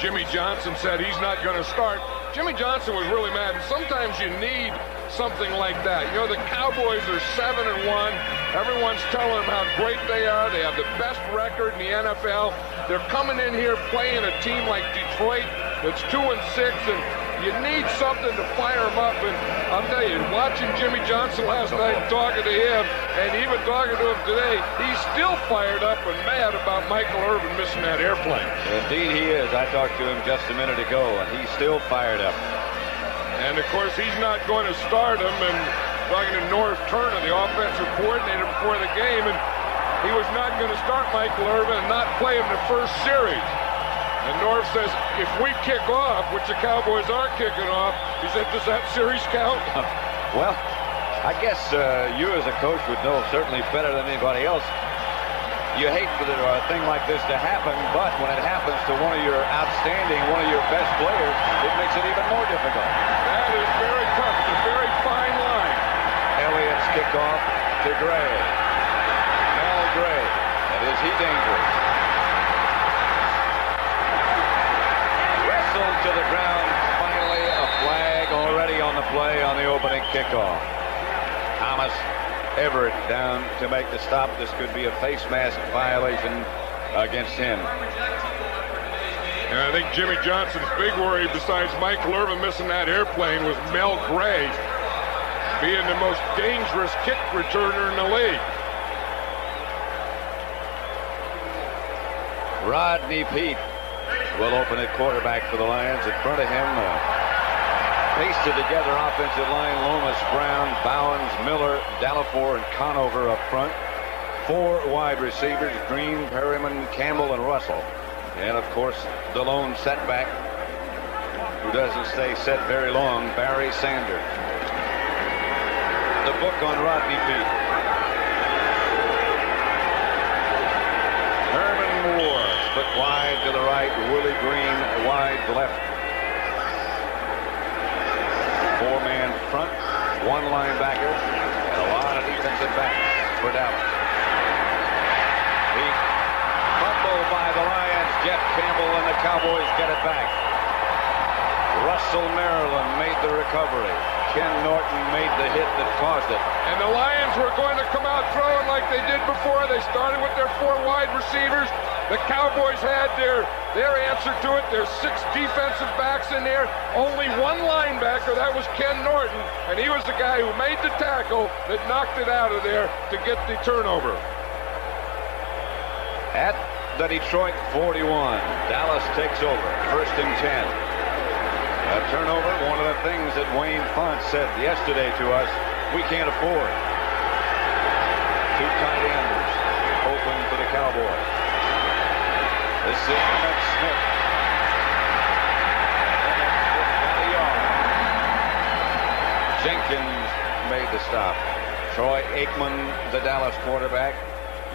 Jimmy Johnson said he's not going to start. Jimmy Johnson was really mad, and sometimes you need something like that. You know, the Cowboys are 7-1. Everyone's telling them how great they are. They have the best record in the NFL. They're coming in here playing a team like Detroit that's 2-6, and you need something to fire them up. And I'll tell you, watching Jimmy Johnson last night, talking to him, and even talking to him today, he's still fired up and mad about Michael Irvin missing that airplane. Indeed he is. I talked to him just a minute ago, and he's still fired up. And, of course, he's not going to start him. And talking to Norv Turner, the offensive coordinator before the game, and he was not going to start Michael Irvin and not play him the first series. And Norv says, if we kick off, which the Cowboys are kicking off, he said, does that series count? Well, I guess you as a coach would know certainly better than anybody else. You hate for a thing like this to happen, but when it happens to one of your outstanding, one of your best players, it makes it even more difficult. That is very tough. It's a very fine line. Elliott's kickoff to Gray. Mel Gray. And is he dangerous? Wrestled to the ground. Finally, a flag already on the play on the opening kickoff. Thomas Everett down to make the stop. This could be a face mask violation against him. And I think Jimmy Johnson's big worry, besides Michael Irvin missing that airplane, was Mel Gray being the most dangerous kick returner in the league. Rodney Peete will open at quarterback for the Lions. In front of him, pasted together offensive line: Lomas, Brown, Bowens, Miller, Dallafor, and Conover up front. 4 wide receivers: Green, Perryman, Campbell, and Russell. And of course, the lone setback, who doesn't stay set very long, Barry Sanders. The book on Rodney Peete. Herman Moore split wide to the right. Willie Green wide left. 4-man front, 1 linebacker, and a lot of defensive backs for Dallas. Peete fumbled by the Lions. Jeff Campbell and the Cowboys get it back. Russell Maryland made the recovery. Ken Norton made the hit that caused it. And the Lions were going to come out throwing like they did before. They started with their 4 wide receivers. The Cowboys had their answer to it. There's 6 defensive backs in there. Only 1 linebacker. That was Ken Norton. And he was the guy who made the tackle that knocked it out of there to get the turnover. At the Detroit 41, Dallas takes over. 1st and 10. A turnover, one of the things that Wayne Font said yesterday to us, we can't afford. 2 tight ends open for the Cowboys. This is Emmett Smith. Emmett Smith got a yard. Jenkins made the stop. Troy Aikman, the Dallas quarterback.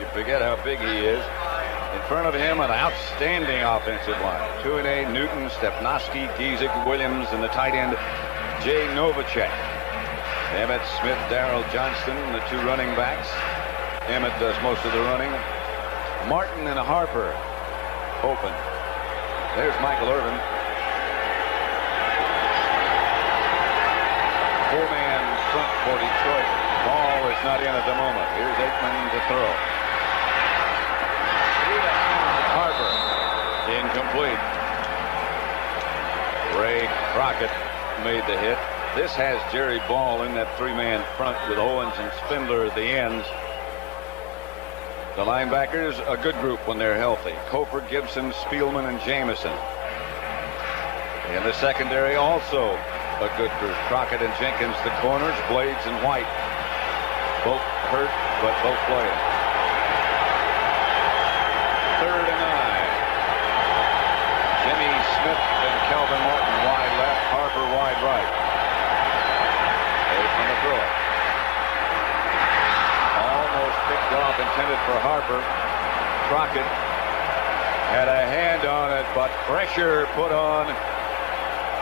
You forget how big he is. In front of him, an outstanding offensive line. Tuine, Newton, Stepnoski, Giesick, Williams, and the tight end, Jay Novacek. Emmett Smith, Darrell Johnston, the 2 running backs. Emmett does most of the running. Martin and Harper open. There's Michael Irvin. 4-man front for Detroit. Ball is not in at the moment. Here's Aikman to throw. Harper, incomplete. Ray Crockett made the hit. This has Jerry Ball in that 3-man front with Owens and Spindler at the ends. The linebackers, a good group when they're healthy. Cofer, Gibson, Spielman, and Jamison. In the secondary, also a good group. Crockett and Jenkins, the corners, Blades and White. Both hurt, but both playing. 3rd and 9. Jimmy Smith and Kelvin Martin wide left, Harper wide right. From the throw. Almost picked off, intended for Harper. Crockett had a hand on it, but pressure put on.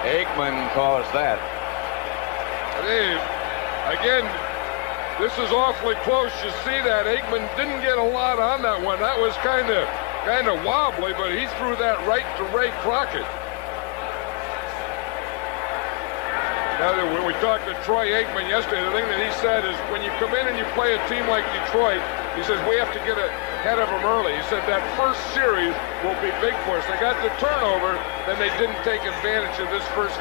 Aikman caused that. Dave, again, this is awfully close. You see that Aikman didn't get a lot on that one. That was kind of Kind of wobbly, but he threw that right to Ray Crockett. Now, when we talked to Troy Aikman yesterday, the thing that he said is when you come in and you play a team like Detroit, he says we have to get ahead of them early. He said that first series will be big for us. They got the turnover, then they didn't take advantage of this first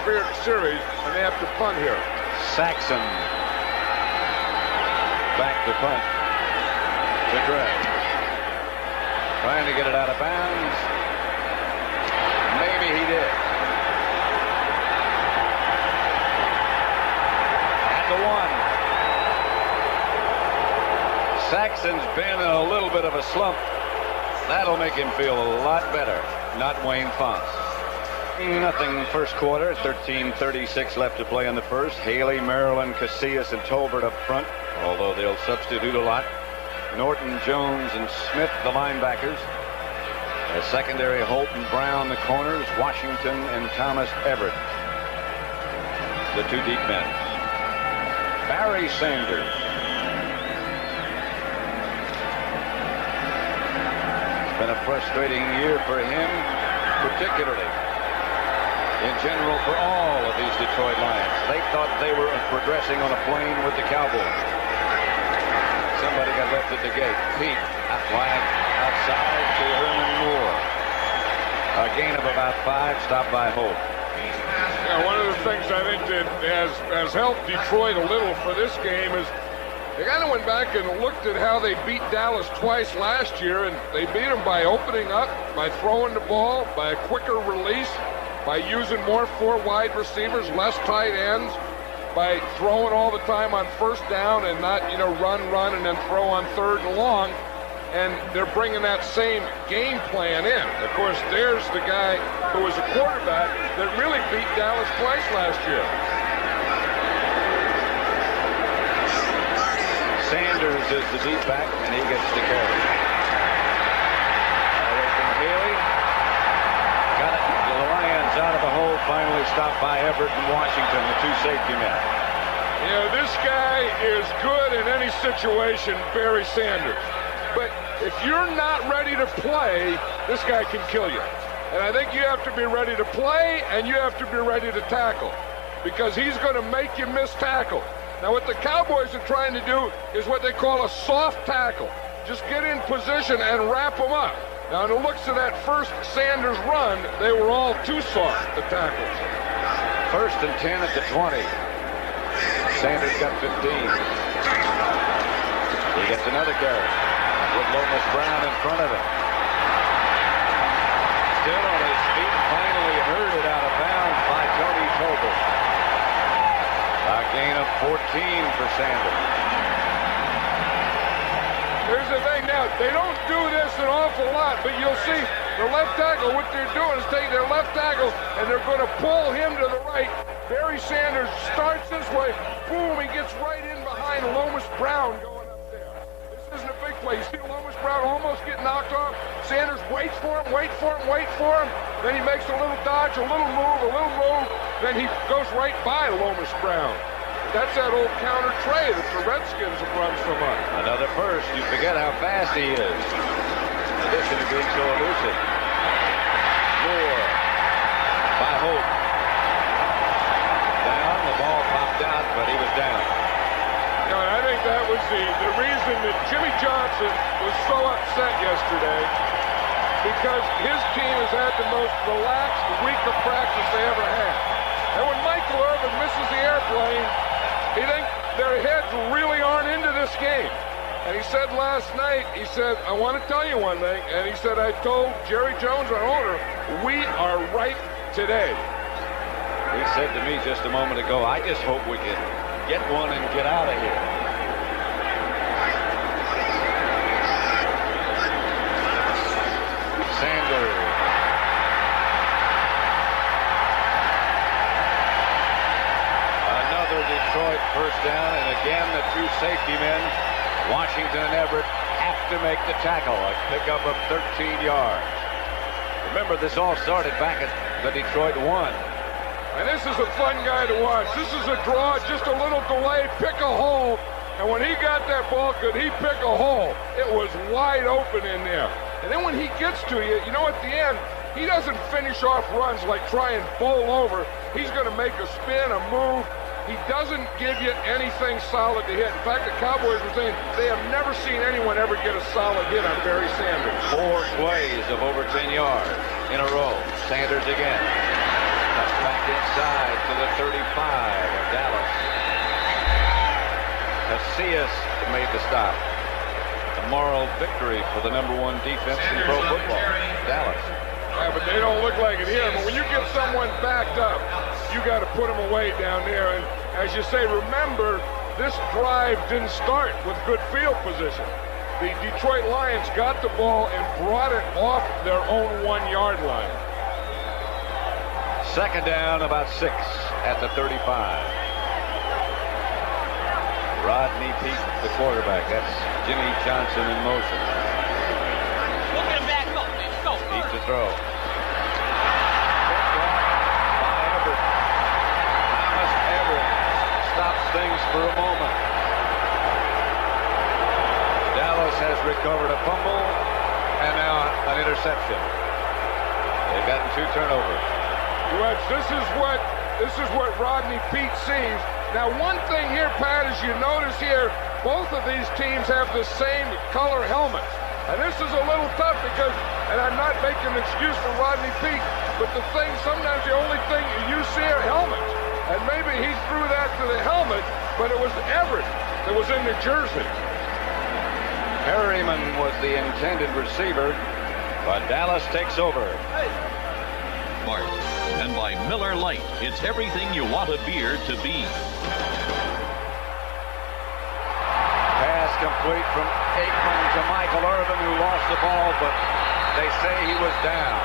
series, and they have to punt here. Saxon back to punt to Gregg. Trying to get it out of bounds. Maybe he did. At the 1. Saxon's been in a little bit of a slump. That'll make him feel a lot better. Not Wayne Fonts. Nothing first quarter. 13:36 left to play in the first. Haley, Maryland, Casillas, and Tolbert up front, although they'll substitute a lot. Norton, Jones, and Smith, the linebackers. As secondary, Holt and Brown, the corners. Washington and Thomas Everett, the two deep men. Barry Sanders. It's been a frustrating year for him, particularly. In general, for all of these Detroit Lions. They thought they were progressing on a plane with the Cowboys. Somebody got left at the gate. Pete wide outside to Herman Moore. A gain of about 5, stopped by Holt. Yeah, one of the things I think that has helped Detroit a little for this game is they kind of went back and looked at how they beat Dallas twice last year, and they beat them by opening up, by throwing the ball, by a quicker release, by using more 4 wide receivers, less tight ends, by throwing all the time on first down and not, run, and then throw on 3rd and long. And they're bringing that same game plan in. Of course, there's the guy who was a quarterback that really beat Dallas twice last year. Sanders is the deep back, and he gets the carry. Away from Haley. Got it. The Lions out of the hole, finally stopped by Everett and Washington, the two safety men. This guy is good in any situation, Barry Sanders. But if you're not ready to play, this guy can kill you. And I think you have to be ready to play, and you have to be ready to tackle, because he's going to make you miss tackle. Now, what the Cowboys are trying to do is what they call a soft tackle. Just get in position and wrap them up. Now, in the looks of that first Sanders run, they were all too soft, the tackles. 1st and 10 at the 20. Sanders got 15. He gets another carry with Lomas Brown in front of him. Still on his feet, finally herded out of bounds by Tony Tolbert. A gain of 14 for Sanders. Here's the thing now, they don't do this an awful lot, but you'll see the left tackle, what they're doing is take their left tackle and they're going to pull him to the right. Barry Sanders starts this way, boom, he gets right in behind Lomas Brown going up there. This isn't a big play. You see Lomas Brown almost get knocked off. Sanders waits for him, waits for him. Then he makes a little dodge, a little move. Then he goes right by Lomas Brown. That's that old counter tray that the Redskins have run so much. Another first. You forget how fast he is. In addition to being so elusive. Moore by Holt. Down. The ball popped out, but he was down. And I think that was the reason that Jimmy Johnson was so upset yesterday, because his team has had the most relaxed week of practice they ever had. And when Michael Irvin misses the airplane, he thinks their heads really aren't into this game. And he said last night, he said, I want to tell you one thing. And he said, I told Jerry Jones, our owner, we are right today. He said to me just a moment ago, I just hope we can get one and get out of here. Sanders. Another Detroit first down, and again the two safety men, Washington and Everett, have to make the tackle. A pickup of 13 yards. Remember, this all started back at the Detroit 1. And this is a fun guy to watch. This is a draw, just a little delay, pick a hole. And when he got that ball, could he pick a hole? It was wide open in there. And then when he gets to you, you know, at the end, he doesn't finish off runs like try and bowl over. He's going to make a spin, a move. He doesn't give you anything solid to hit. In fact, the Cowboys were saying they have never seen anyone ever get a solid hit on Barry Sanders. 4 plays of over 10 yards in a row. Sanders again. Cuts back inside to the 35 of Dallas. Casillas made the stop. A moral victory for the #1 defense in pro football, Dallas. Yeah, but they don't look like it here. But when you get someone backed up, you got to put them away down there. And as you say, remember, this drive didn't start with good field position. The Detroit Lions got the ball and brought it off their own 1-yard line. Second down, about 6 at the 35. Rodney Peete, the quarterback. That's Jimmy Johnson in motion. Look at him back. Go. Peete to throw. Stops things for a moment. Dallas has recovered a fumble and now an interception. They've gotten 2 turnovers. This is what Rodney Peete sees. Now, one thing here, Pat, as you notice here, both of these teams have the same color helmets. And this is a little tough because, and I'm not making an excuse for Rodney Peete, but sometimes the only thing you see are helmets. And maybe he threw that to the helmet, but it was Everett that was in the jersey. Harriman was the intended receiver, but Dallas takes over. Mart, and by Miller Lite, it's everything you want a beer to be. Pass complete from Aikman to Michael Irvin, who lost the ball, but they say he was down.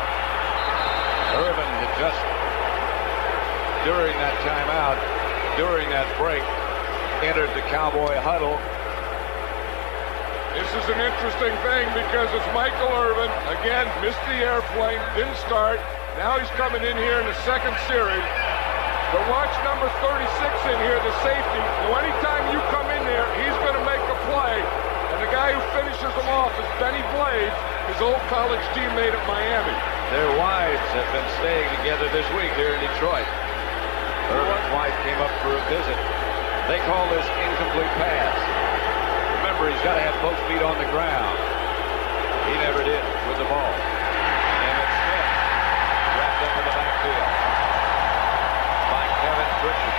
Irvin had just, during that timeout, during that break, entered the Cowboy huddle. This is an interesting thing because it's Michael Irvin. Again, missed the airplane, didn't start. Now he's coming in here in the second series. But watch number 36 in here, the safety. Now, anytime you come in there, he's going to make a play. And the guy who finishes them off is Benny Blades, his old college teammate at Miami. Their wives have been staying together this week here in Detroit. Irvin's wife came up for a visit. They call this incomplete pass. Remember, he's got to have both feet on the ground. He never did with the ball. Emmett Smith wrapped up in the backfield by Kevin Pritchard.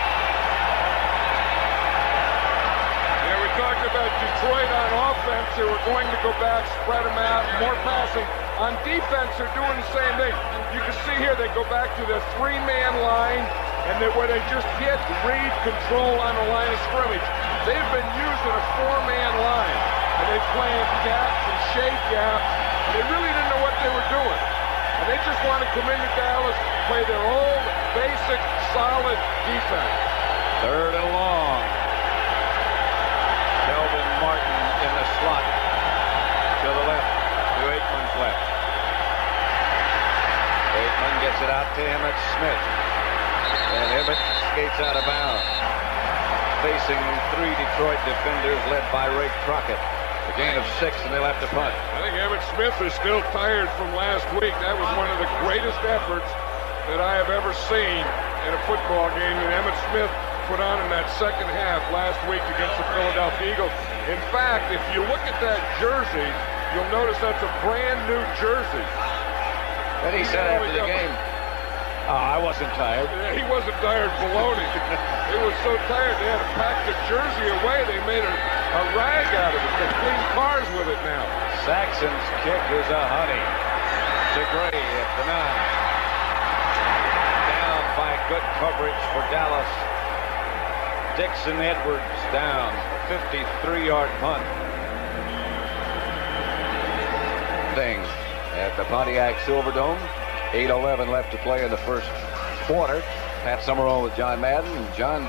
Yeah, we talked about Detroit on offense. They were going to go back, spread them out, more passing. On defense, they're doing the same thing. You can see here they go back to the 3-man line, and where they just hit, read, control on the line of scrimmage. They've been using a 4-man line, and they're playing gaps and shade gaps, and they really didn't know what they were doing. And they just want to come into Dallas, play their old, basic, solid defense. Third and long. Kelvin Martin in the slot to the left, to Aikman's left. Aikman gets it out to Emmett Smith. And Emmett skates out of bounds. Facing 3 Detroit defenders led by Ray Crockett. A gain of 6, and they'll have to punt. I think Emmett Smith is still tired from last week. That was one of the greatest efforts that I have ever seen in a football game that Emmett Smith put on in that second half last week against the Philadelphia Eagles. In fact, if you look at that jersey, you'll notice that's a brand new jersey. And he said after the game, I wasn't tired. Yeah, he wasn't tired, baloney. He was so tired they had to pack the jersey away. They made a rag out of it. They clean cars with it now. Saxon's kick is a honey. To Gray at the 9. Down by good coverage for Dallas. Dixon Edwards down. 53-yard punt. Thing at the Pontiac Silverdome. 8:11 left to play in the first quarter. Pat Summerall with John Madden. And John,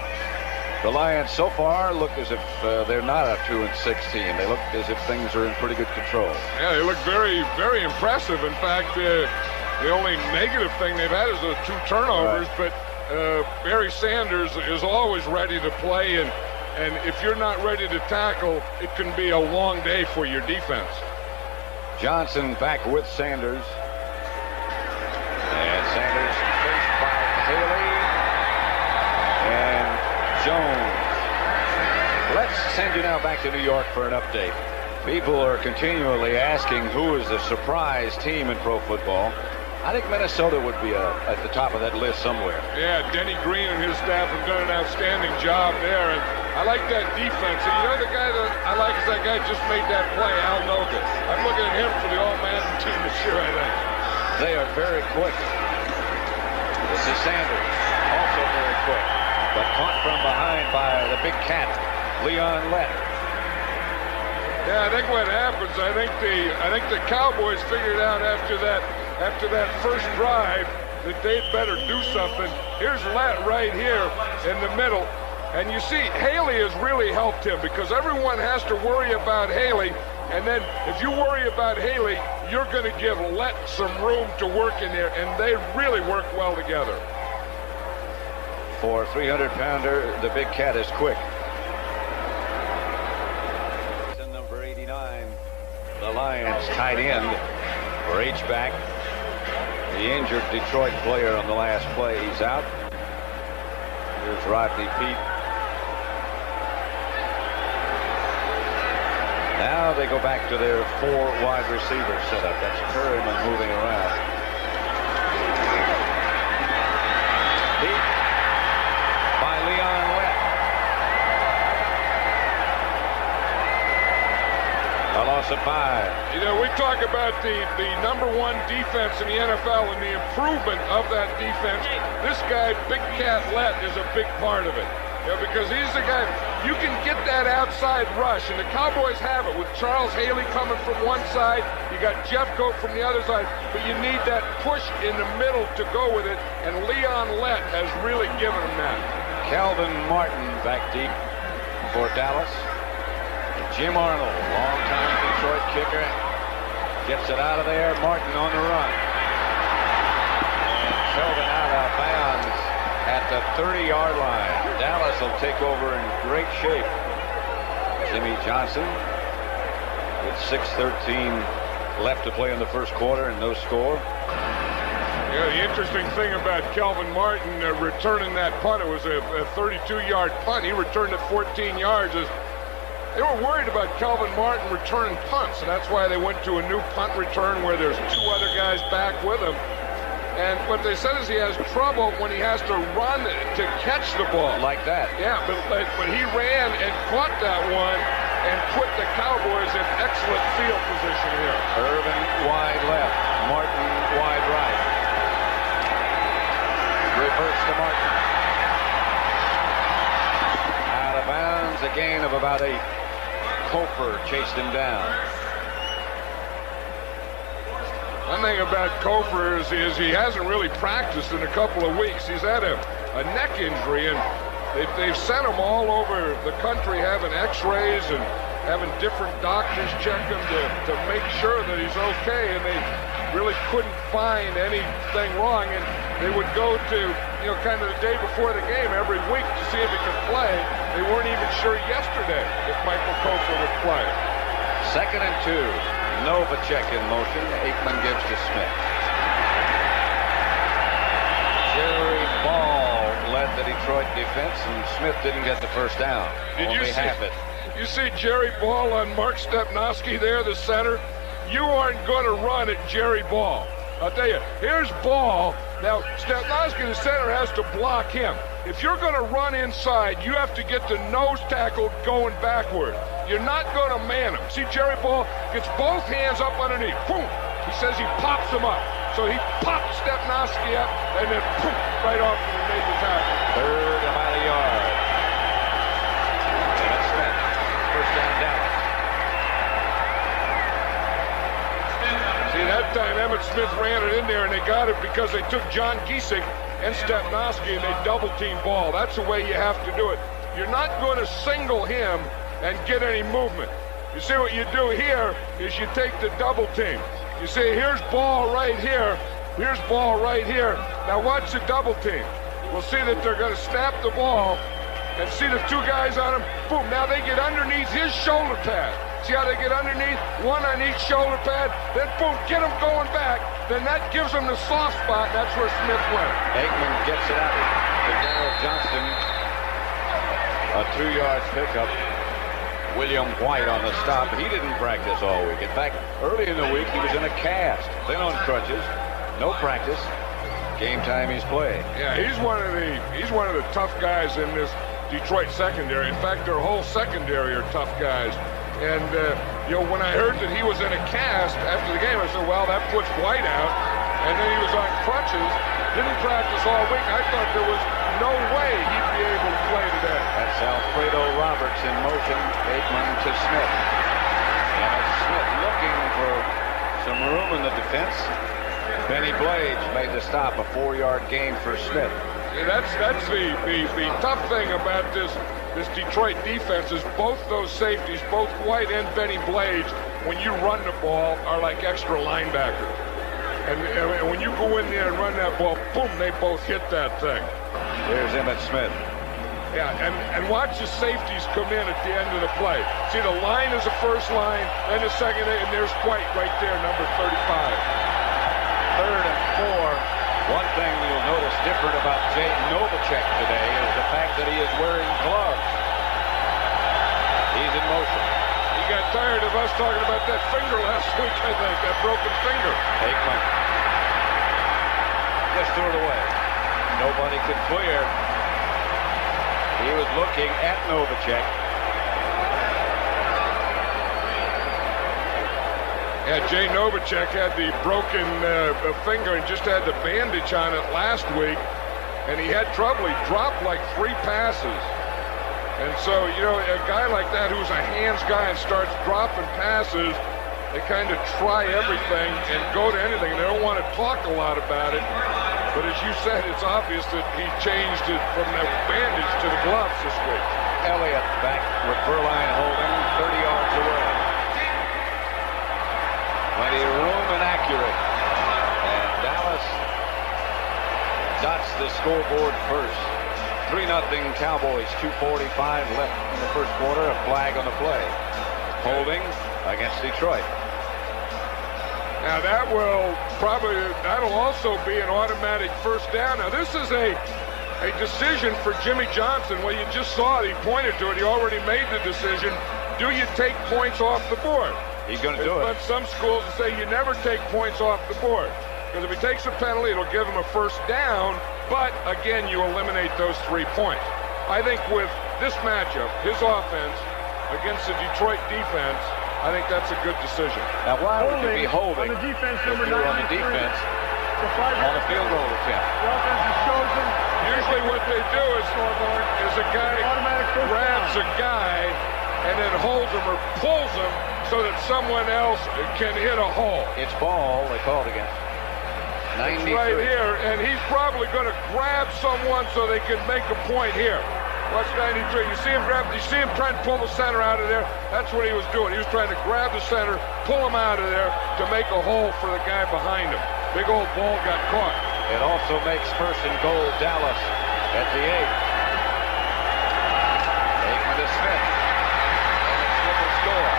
the Lions so far look as if they're not a 2-6 team. They look as if things are in pretty good control. Yeah, they look very, very impressive. In fact, the only negative thing they've had is those 2 turnovers. Right. But Barry Sanders is always ready to play. And if you're not ready to tackle, it can be a long day for your defense. Johnson back with Sanders. And Sanders faced by Haley and Jones. Let's send you now back to New York for an update. People are continually asking who is the surprise team in pro football. I think Minnesota would be at the top of that list somewhere. Yeah, Denny Green and his staff have done an outstanding job there. And I like that defense. And you know the guy that I like is that guy just made that play, Al Noga. I'm looking at him for the All-Madden team this year, I think. They are very quick. This is Sanders, also very quick, but caught from behind by the big cat, Leon Lett. Yeah, I think what happens, I think the Cowboys figured out after that first drive that they'd better do something. Here's Lett right here in the middle. And you see, Haley has really helped him because everyone has to worry about Haley. And then if you worry about Haley, you're going to give Lett some room to work in there. And they really work well together. For a 300-pounder, the big cat is quick. Number 89, the Lions tight end for H-back. The injured Detroit player on the last play, he's out. Here's Rodney Peete. Now they go back to their 4 wide receiver setup. That's Perryman moving around. Peete by Leon Lett. A loss of 5. You know, we talk about the #1 defense in the NFL and the improvement of that defense. This guy, Big Cat Lett, is a big part of it. You know, because he's the guy, you can get that outside rush, and the Cowboys have it with Charles Haley coming from one side. You got Jeffcoat from the other side, but you need that push in the middle to go with it, and Leon Lett has really given him that. Calvin Martin back deep for Dallas. Jim Arnold, long-time Detroit kicker, gets it out of there. Martin on the run. And Kelvin out of bounds at the 30-yard line. Dallas will take over in great shape. Jimmy Johnson with 6:13 left to play in the first quarter and no score. Yeah, the interesting thing about Calvin Martin returning that punt, it was a 32-yard punt. He returned it 14 yards. They were worried about Calvin Martin returning punts, and that's why they went to a new punt return where there's 2 other guys back with him. And what they said is he has trouble when he has to run to catch the ball. Like that. Yeah, but he ran and caught that one and put the Cowboys in excellent field position here. Irvin wide left, Martin wide right. Reverse to Martin. Out of bounds, a gain of about 8. Cofer chased him down. One thing about Cofer is he hasn't really practiced in a couple of weeks. He's had a neck injury, and they've sent him all over the country having x-rays and having different doctors check him to make sure that he's okay, and they really couldn't find anything wrong. And they would go to, kind of the day before the game every week to see if he could play. They weren't even sure yesterday if Michael Cofer would play. 2nd and 2. Novacek in motion. Aikman gives to Smith. Jerry Ball led the Detroit defense, and Smith didn't get the first down. Only half it. You see Jerry Ball on Mark Stepnoski there, the center? You aren't going to run at Jerry Ball. I'll tell you, here's Ball. Now, Stepnoski, the center, has to block him. If you're going to run inside, you have to get the nose tackle going backward. You're not going to man him. See, Jerry Ball gets both hands up underneath. Boom! He says he pops him up. So he popped Stepnoski up, and then boom, right off and made the tackle. 3rd, about a yard. Emmett Smith, first down Dallas. See, that time Emmett Smith ran it in there, and they got it because they took John Giesick and Stepnoski, and they double-team Ball. That's the way you have to do it. You're not going to single him and get any movement. You see what you do here is you take the double team. You see, here's Ball right here. Here's Ball right here. Now watch the double team. We'll see that they're going to snap the ball and see the 2 guys on him. Boom, now they get underneath his shoulder pad. See how they get underneath? One on each shoulder pad. Then, boom, get them going back. Then that gives them the soft spot. That's where Smith went. Aikman gets it out to Darrell Johnston. A 2-yard pickup. William White on the stop. He didn't practice all week. In fact, early in the week, he was in a cast. Then on crutches. No practice. Game time he's playing. Yeah, he's one of the tough guys in this Detroit secondary. In fact, their whole secondary are tough guys. And, you know, when I heard that he was in a cast after the game, I said, well, that puts White out. And then he was on crutches, didn't practice all week. I thought there was no way he'd be able to play today. That's Alfredo Roberts in motion. Aikman to Smith. And it's Smith looking for some room in the defense. Benny Blades made the stop, a 4-yard gain for Smith. Yeah, that's the tough thing about this Detroit defense is both those safeties, both White and Benny Blades, when you run the ball, are like extra linebackers. And when you go in there and run that ball, boom, they both hit that thing. There's Emmitt Smith. Yeah, and watch the safeties come in at the end of the play. See, the line is the first line, and the second, and there's White right there, number 35. 3rd and 4. One thing you'll notice different about Jay Novacek today is the fact that he is wearing gloves. He's in motion. He got tired of us talking about that finger last week, I think, that broken finger. Aikman just threw it away. Nobody could clear. He was looking at Novacek. Yeah, Jay Novacek had the broken finger and just had the bandage on it last week, and he had trouble. He dropped like 3 passes. And so, you know, a guy like that who's a hands guy and starts dropping passes, they kind of try everything and go to anything. They don't want to talk a lot about it. But as you said, it's obvious that he changed it from the bandage to the gloves this week. Elliott back with Verline holding 30 yards away. Plenty of room and accurate. And Dallas dots the scoreboard first. 3-0 Cowboys, 2:45 left in the first quarter. A flag on the play. Holding against Detroit. Now that'll also be an automatic first down. Now this is a decision for Jimmy Johnson. Well, you just saw it. He pointed to it. He already made the decision. Do you take points off the board? He's going to do it. But some schools say you never take points off the board. Because if he takes a penalty, it'll give him a first down. But, again, you eliminate those 3 points. I think with this matchup, his offense against the Detroit defense, I think that's a good decision. Now, why would you be holding on the defense, if number you're on the 93, defense on a field goal attempt? The offense is chosen. Usually what they do is a guy grabs a guy and then holds him or pulls him so that someone else can hit a hole. It's ball, they called against. 93. It's right here, and he's probably going to grab someone so they can make a point here. Watch 93. You see him trying to pull the center out of there? That's what he was doing. He was trying to grab the center, pull him out of there to make a hole for the guy behind him. Big old ball got caught. It also makes 1st and goal Dallas at the 8. Aikman to Smith. And Smith will score.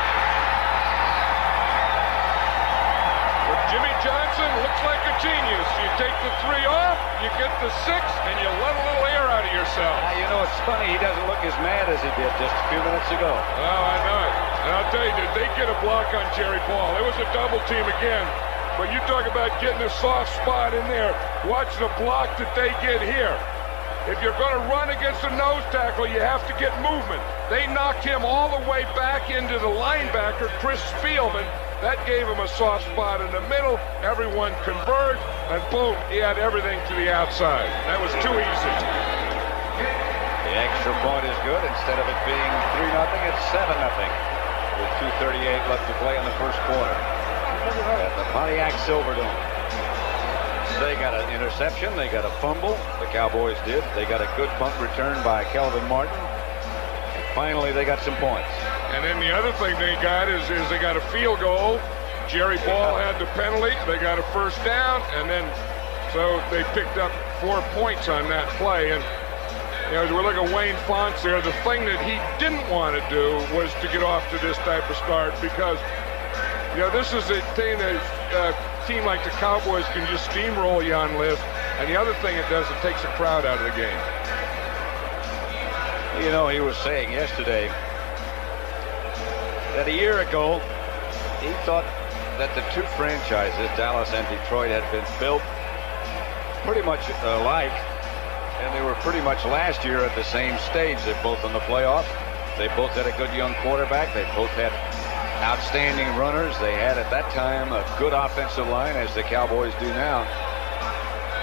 Jimmy Johnson looks like a genius. You take the 3 off, you get the 6, and you let a little air out of yourself. Now, you know, it's funny. He doesn't look as mad as he did just a few minutes ago. Oh, I know it. And I'll tell you, did they get a block on Jerry Ball? It was a double team again. But you talk about getting a soft spot in there. Watch the block that they get here. If you're going to run against a nose tackle, you have to get movement. They knocked him all the way back into the linebacker, Chris Spielman. That gave him a soft spot in the middle. Everyone converged, and boom, he had everything to the outside. That was too easy. The extra point is good. Instead of it being 3-0, it's 7-0 with 2:38 left to play in the first quarter at the Pontiac Silverdome. They got an interception. They got a fumble. The Cowboys did. They got a good punt return by Kelvin Martin. And finally, they got some points. And then the other thing they got is they got a field goal. Jerry Ball had the penalty. They got a first down, and then so they picked up 4 points on that play. And You know, as we look at Wayne Fonts there, the thing that he didn't want to do was to get off to this type of start because, you know, this is a team like the Cowboys can just steamroll you on lift. And the other thing it does, it takes the crowd out of the game. You know, he was saying yesterday that a year ago, he thought that the two franchises, Dallas and Detroit, had been built pretty much alike. And they were pretty much last year at the same stage. They're both in the playoffs. They both had a good young quarterback. They both had outstanding runners. They had at that time a good offensive line, as the Cowboys do now.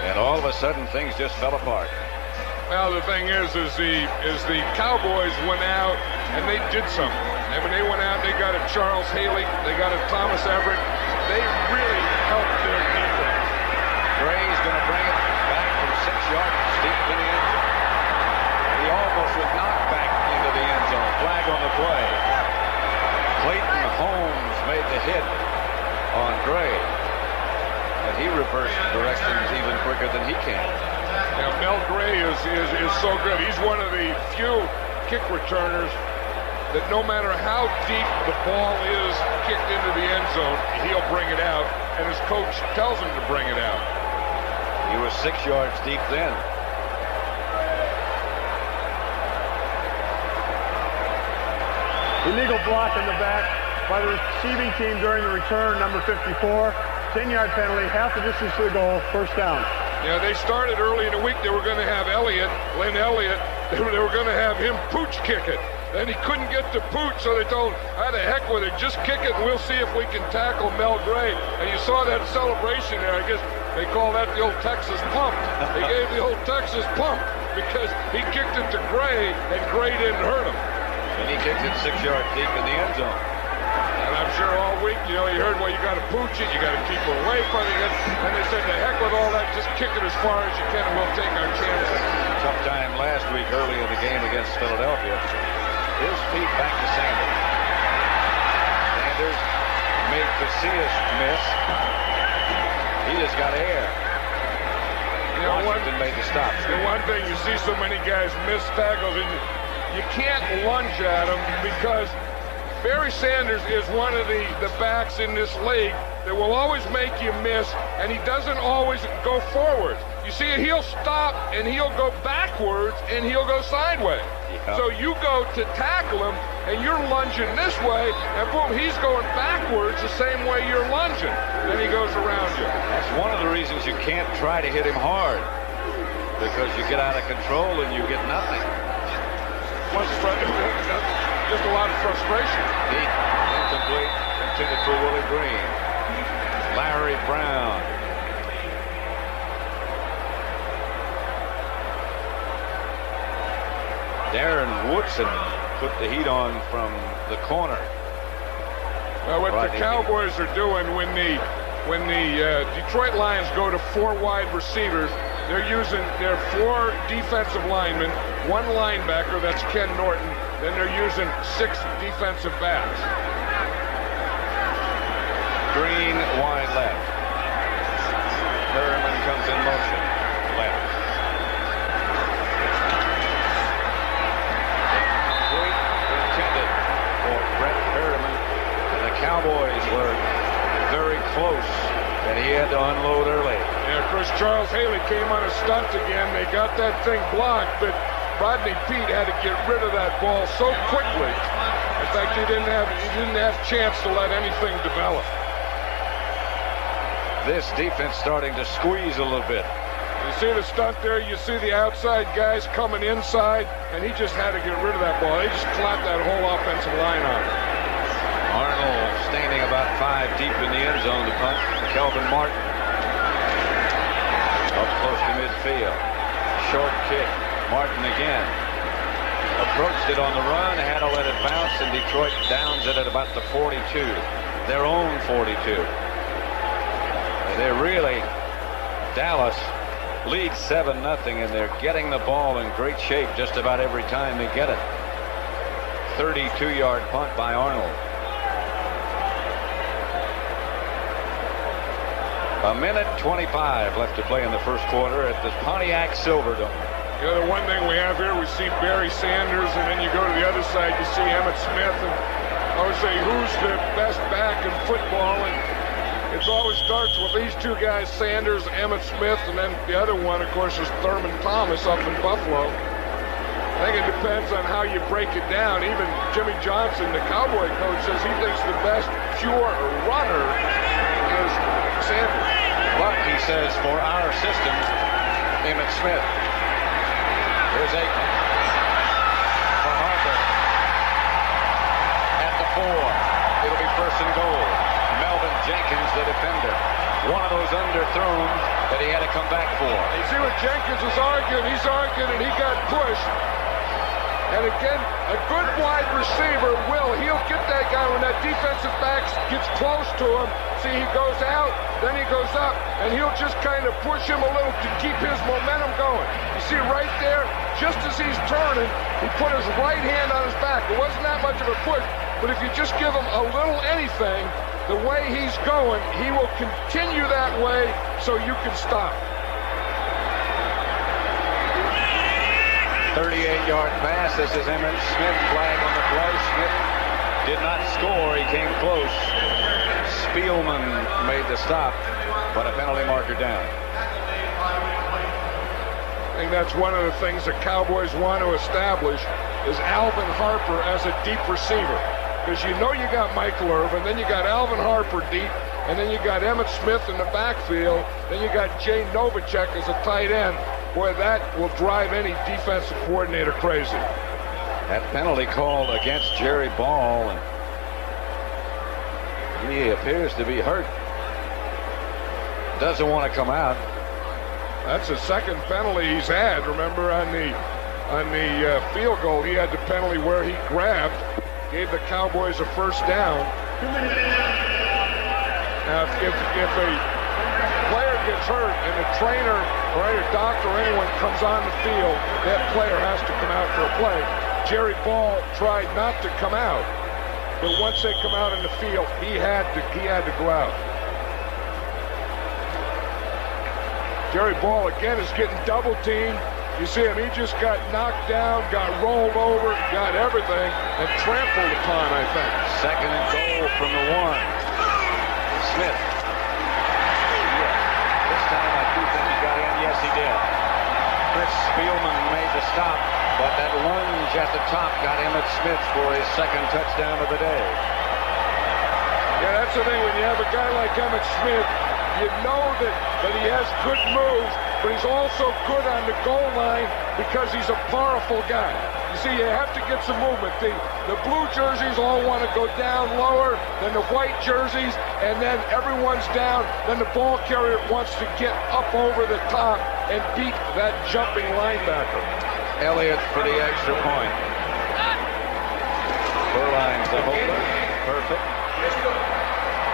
And all of a sudden, things just fell apart. Well, the thing is the Cowboys went out and they did something. And when they went out, they got a Charles Haley, they got a Thomas Everett. They really helped their defense. Gray's going to bring it back from 6 yards deep in the end zone. He almost was knocked back into the end zone. Flag on the play. Clayton Holmes made the hit on Gray. And he reversed directions even quicker than he can. Now, Mel Gray is so good. He's one of the few kick returners that no matter how deep the ball is kicked into the end zone, he'll bring it out, and his coach tells him to bring it out. He was 6 yards deep then. Illegal block in the back by the receiving team during the return, number 54. 10-yard penalty, half the distance to the goal, first down. Yeah, they started early in the week. They were going to have Lynn Elliott, they were going to have him pooch kick it. Then he couldn't get to Pooch, so they told him, "Ah, the heck with it, just kick it and we'll see if we can tackle Mel Gray." And you saw that celebration there. I guess they call that the old Texas pump. They gave the old Texas pump because he kicked it to Gray, and Gray didn't hurt him. And he kicked it 6 yards deep in the end zone. And I'm sure all week, you know, you heard, well, you got to Pooch it, you got to keep it away from it. And they said, the heck with all that, just kick it as far as you can and we'll take our chances. Tough time last week early in the game against Philadelphia. His feet back to Sanders. Sanders made Casillas miss. He just got air. You know, Washington made the stop. The one thing, you see so many guys miss tackles, and you can't lunge at them because Barry Sanders is one of the backs in this league that will always make you miss, and he doesn't always go forward. You see, he'll stop, and he'll go backwards, and he'll go sideways. Yeah. So you go to tackle him, and you're lunging this way, and boom, he's going backwards the same way you're lunging. Then he goes around you. That's one of the reasons you can't try to hit him hard, because you get out of control and you get nothing. Just a lot of frustration. Deep, incomplete, intended for Willie Green. Larry Brown. Darren Woodson put the heat on from the corner. Well, what the Cowboys are doing when the Detroit Lions go to 4 wide receivers, they're using their 4 defensive linemen, 1 linebacker, that's Ken Norton, then they're using 6 defensive backs. Green wide left. Perriman comes in motion. Left. Incomplete, intended for Brett Perriman. And the Cowboys were very close, and he had to unload early. Yeah, of course, Charles Haley came on a stunt again. They got that thing blocked, but Rodney Peete had to get rid of that ball so quickly. In fact, he didn't have a chance to let anything develop. This defense starting to squeeze a little bit. You see the stunt there? You see the outside guys coming inside, and he just had to get rid of that ball. They just clapped that whole offensive line on him. Arnold standing about 5 deep in the end zone to punt. Kelvin Martin up close to midfield. Short kick. Martin again. Approached it on the run, had to let it bounce, and Detroit downs it at about the 42. Their own 42. And they're really, Dallas leads 7-0, and they're getting the ball in great shape just about every time they get it. 32-yard punt by Arnold. A minute 25 left to play in the first quarter at the Pontiac Silverdome. You know, the one thing we have here, we see Barry Sanders, and then you go to the other side, you see Emmitt Smith, and I would say, who's the best back in football? And it always starts with these two guys, Sanders, Emmitt Smith, and then the other one, of course, is Thurman Thomas up in Buffalo. I think it depends on how you break it down. Even Jimmy Johnson, the Cowboy coach, says he thinks the best pure runner is Sanders. But he says for our system, Emmitt Smith. Here's Aikman for Harper at the 4. It'll be first and goal. Melvin Jenkins, the defender. One of those underthrown that he had to come back for. You see what Jenkins is arguing. He's arguing, and he got pushed. And again, a good wide receiver he'll get that guy when that defensive back gets close to him. See, he goes out, then he goes up, and he'll just kind of push him a little to keep his momentum going. You see right there, just as he's turning, he put his right hand on his back. It wasn't that much of a push, but if you just give him a little anything, the way he's going, he will continue that way so you can stop. 38-yard pass. This is Emmitt Smith. Flag on the play. Smith did not score. He came close. Spielman made the stop, but a penalty marker down. I think that's one of the things the Cowboys want to establish is Alvin Harper as a deep receiver. Because you know you got Michael Irvin, then you got Alvin Harper deep, and then you got Emmitt Smith in the backfield, then you got Jay Novacek as a tight end. Boy, that will drive any defensive coordinator crazy. That penalty called against Jerry Ball, and he appears to be hurt. Doesn't want to come out. That's the second penalty he's had. Remember, on the field goal, he had the penalty where he grabbed, gave the Cowboys a first down. Now, if a player gets hurt and the trainer or a doctor or anyone comes on the field, that player has to come out for a play. Jerry Ball tried not to come out, but once they come out in the field, he had to go out. Jerry Ball again is getting double teamed. You see him, he just got knocked down, got rolled over, got everything, and trampled upon, I think. Second and goal from the 1. Smith. This time I do think he got in. Yes, he did. Chris Spielman made the stop, but that lunge at the top got Emmitt Smith for his second touchdown of the day. Yeah, that's the thing. When you have a guy like Emmitt Smith, you know that he has good moves, but he's also good on the goal line because he's a powerful guy. You see, you have to get some movement. The blue jerseys all want to go down lower than the white jerseys, and then everyone's down. Then the ball carrier wants to get up over the top and beat that jumping linebacker. Elliott for the extra point. Berline's the holder. Perfect.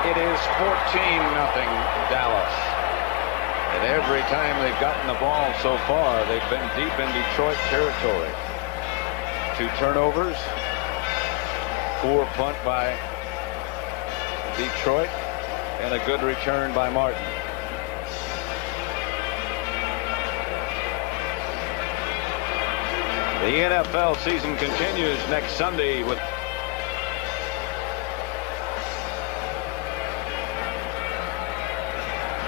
It is 14-0 Dallas. And every time they've gotten the ball so far, they've been deep in Detroit territory. 2 turnovers. Poor punt by Detroit. And a good return by Martin. The NFL season continues next Sunday with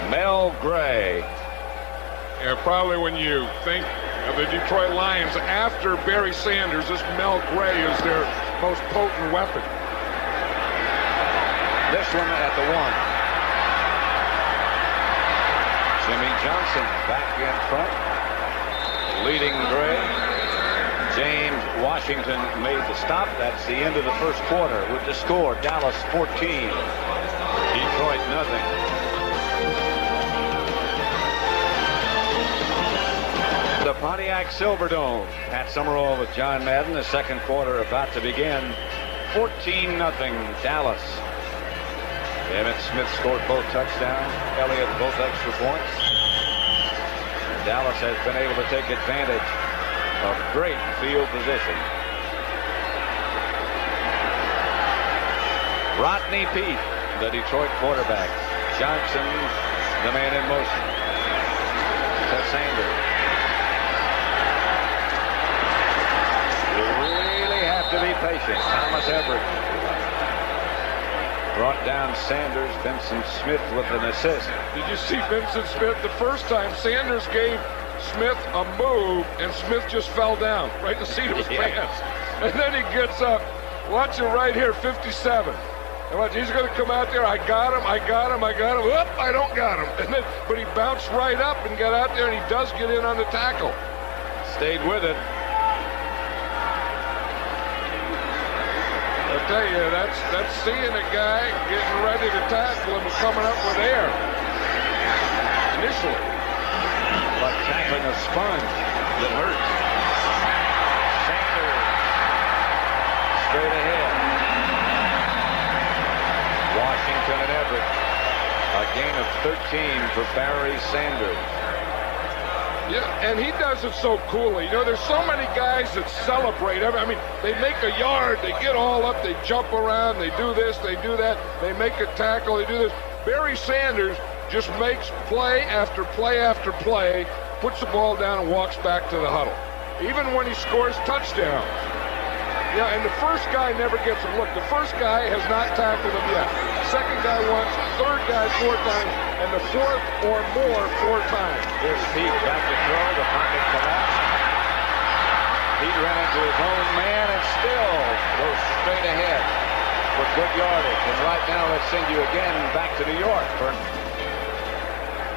Mel Gray. Yeah, probably when you think of the Detroit Lions after Barry Sanders, this Mel Gray is their most potent weapon. This one at the 1. Jimmy Johnson back in front, leading Gray. James Washington made the stop. That's the end of the first quarter with the score. Dallas 14, Detroit nothing. The Pontiac Silverdome at Summerall with John Madden. The second quarter about to begin. 14-0 Dallas. Emmitt Smith scored both touchdowns. Elliott both extra points. Dallas has been able to take advantage of great field position. Rodney Peete, the Detroit quarterback. Johnson, the man in motion. To Sanders. rushing. Thomas Everett brought down Sanders. Vincent Smith with an assist. Did you see Vincent Smith? The first time Sanders gave Smith a move, and Smith just fell down right in the seat of his pants. And then he gets up. Watch it right here, 57. And watch, he's going to come out there. I got him. Whoop, I don't got him. And then, but he bounced right up and got out there, and he does get in on the tackle. Stayed with it. I'll tell you, that's seeing a guy getting ready to tackle him and coming up with air. Initially. Like tackling a sponge that hurts. Sanders straight ahead. Washington and Everett. A gain of 13 for Barry Sanders. Yeah, and he does it so coolly. You know, there's so many guys that celebrate. I mean, they make a yard, they get all up, they jump around, they do this, they do that, they make a tackle, they do this. Barry Sanders just makes play after play after play, puts the ball down and walks back to the huddle. Even when he scores touchdowns. Yeah, and the first guy never gets him. Look, the first guy has not tackled him yet. Second guy once, third guy 4 times, and the fourth or more 4 times. Here's Pete back to throw. The pocket collapsed. Pete ran into his own man and still goes straight ahead for good yardage. And right now, let's send you again back to New York.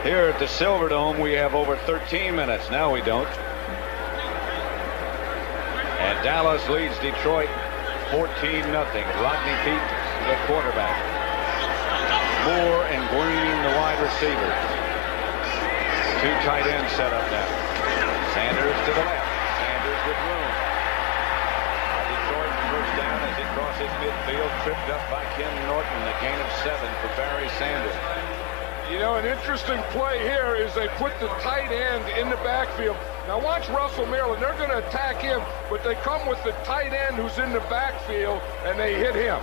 Here at the Silverdome, we have over 13 minutes. Now we don't. And Dallas leads Detroit 14-0. Rodney Peete, the quarterback. Moore and Green, the wide receivers. 2 tight ends set up now. Sanders to the left. Sanders with room. Detroit first down as he crosses midfield. Tripped up by Ken Norton. A gain of 7 for Barry Sanders. You know, an interesting play here is they put the tight end in the backfield. Now watch Russell Maryland. They're going to attack him, but they come with the tight end who's in the backfield, and they hit him.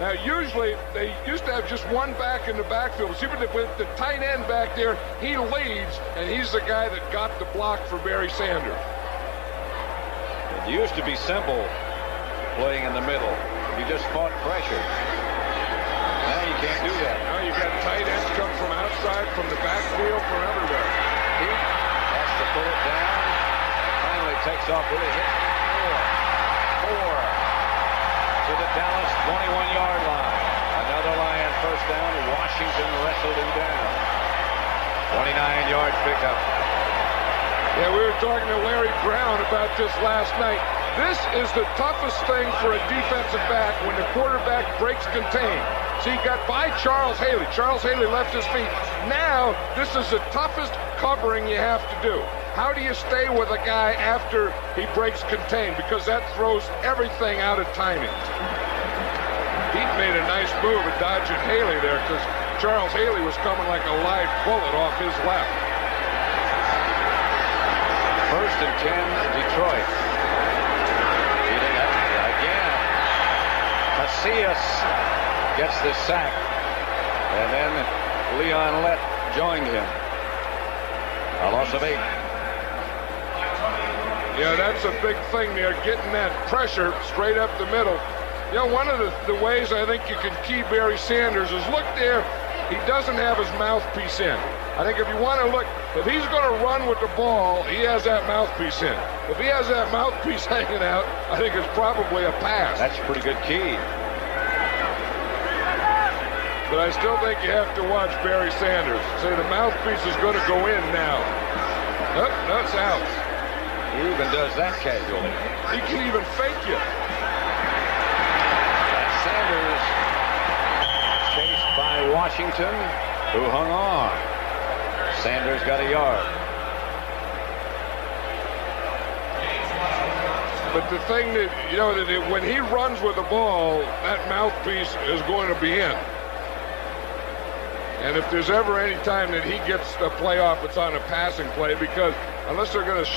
Now usually they used to have just one back in the backfield. See, with the tight end back there, he leads, and he's the guy that got the block for Barry Sanders. It used to be simple playing in the middle. You just fought pressure. Now you can't do that. Now you've got tight ends come from outside, from the backfield, from everywhere. He has to pull it down. And finally takes off with a hit. 4 to the Dallas 21-yard line. Another Lion first down. Washington wrestled him down. 29-yard pickup. Yeah, we were talking to Larry Brown about this last night. This is the toughest thing for a defensive back when the quarterback breaks contain. See, he got by Charles Haley. Charles Haley left his feet. Now, this is the toughest covering you have to do. How do you stay with a guy after he breaks contain? Because that throws everything out of timing. Pete made a nice move at dodging Haley there because Charles Haley was coming like a live bullet off his left. 1st and 10, Detroit. Beating up again. Casillas gets the sack, and then Leon Lett joined him. A loss of 8. Yeah, that's a big thing there, getting that pressure straight up the middle. You know, one of the ways I think you can key Barry Sanders is, look there, he doesn't have his mouthpiece in. I think if you want to look, if he's going to run with the ball, he has that mouthpiece in. If he has that mouthpiece hanging out, I think it's probably a pass. That's a pretty good key. But I still think you have to watch Barry Sanders. Say the mouthpiece is going to go in now. Nope, that's out. He even does that casually. He can even fake you. Sanders chased by Washington, who hung on. Sanders got a yard. But the thing that, you know, that when he runs with the ball, that mouthpiece is going to be in. And if there's ever any time that he gets a playoff, it's on a passing play, because unless they're going to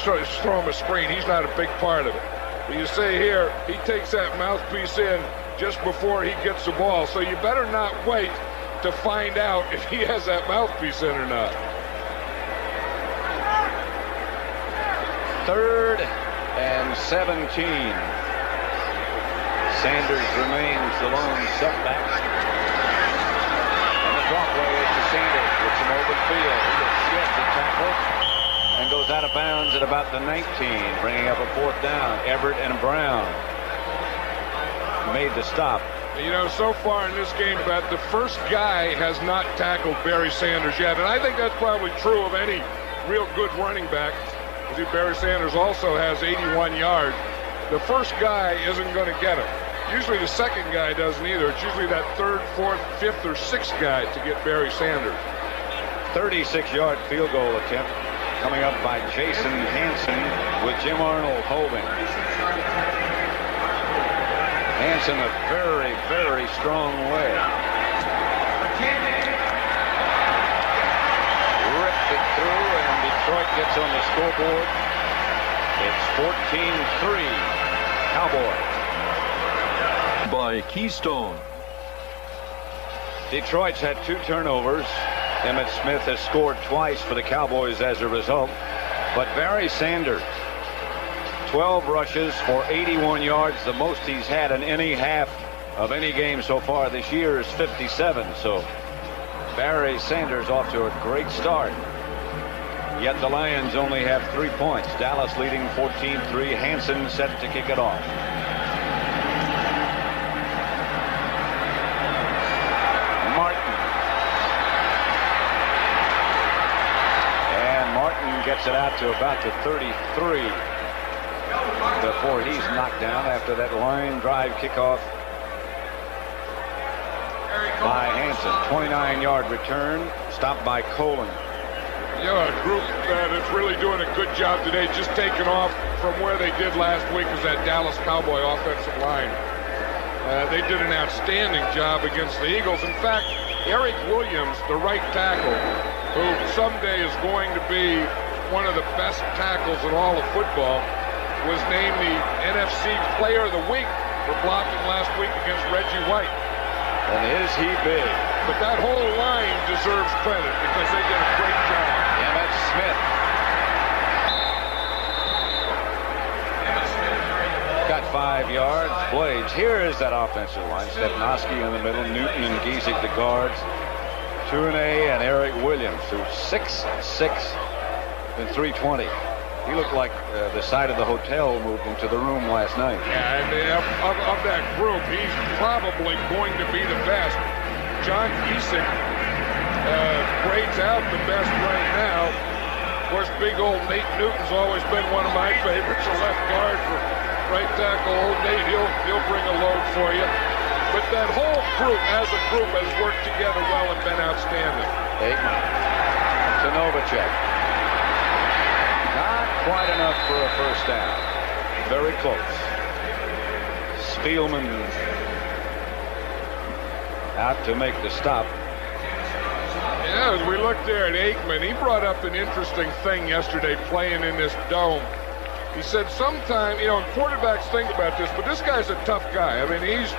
throw him a screen, he's not a big part of it. But you say here, he takes that mouthpiece in just before he gets the ball. So you better not wait to find out if he has that mouthpiece in or not. 3rd and 17. Sanders remains the lone setback. And the drop way is to Sanders with some open field. He just sheds the tackle and goes out of bounds at about the 19, bringing up a 4th down. Everett and Brown made the stop. You know, so far in this game, Pat, the first guy has not tackled Barry Sanders yet, and I think that's probably true of any real good running back. Barry Sanders also has 81 yards. The first guy isn't going to get him. Usually the second guy doesn't either. It's usually that 3rd, 4th, 5th, or 6th guy to get Barry Sanders. 36-yard field goal attempt coming up by Jason Hansen with Jim Arnold holding. Hansen a very, very strong leg. Ripped it through, and Detroit gets on the scoreboard. It's 14-3 Cowboys. By Keystone. Detroit's had 2 turnovers. Emmitt Smith has scored twice for the Cowboys as a result. But Barry Sanders, 12 rushes for 81 yards. The most he's had in any half of any game so far this year is 57. So Barry Sanders off to a great start. Yet the Lions only have 3 points. Dallas leading 14-3. Hansen set to kick it off. Gets it out to about the 33 before he's knocked down after that line drive kickoff by Hansen. 29-yard return stopped by Colin. Yeah, a group that is really doing a good job today, just taking off from where they did last week as that Dallas Cowboy offensive line. They did an outstanding job against the Eagles. In fact, Eric Williams, the right tackle, who someday is going to be one of the best tackles in all of football, was named the NFC Player of the Week for blocking last week against Reggie White. And is he big? But that whole line deserves credit because they did a great job. Emmitt Smith. Got 5 yards. Blades. Here is that offensive line. Stepnoski in the middle. Newton and Giesig the guards. Tournay and Eric Williams, who's 6'6" and 320. He looked like the side of the hotel moved into the room last night. Yeah, and of that group, he's probably going to be the best. John Giesig grades out the best right now. Of course, big old Nate Newton's always been one of my favorites. A left guard for right tackle. Old Nate, he'll bring a load for you. But that whole group, as a group, has worked together well and been outstanding. Aikman to Novacek. Not quite enough for a first down. Very close. Spielman out to make the stop. Yeah, as we look there at Aikman, he brought up an interesting thing yesterday playing in this dome. He said sometimes, you know, quarterbacks think about this, but this guy's a tough guy. I mean, he's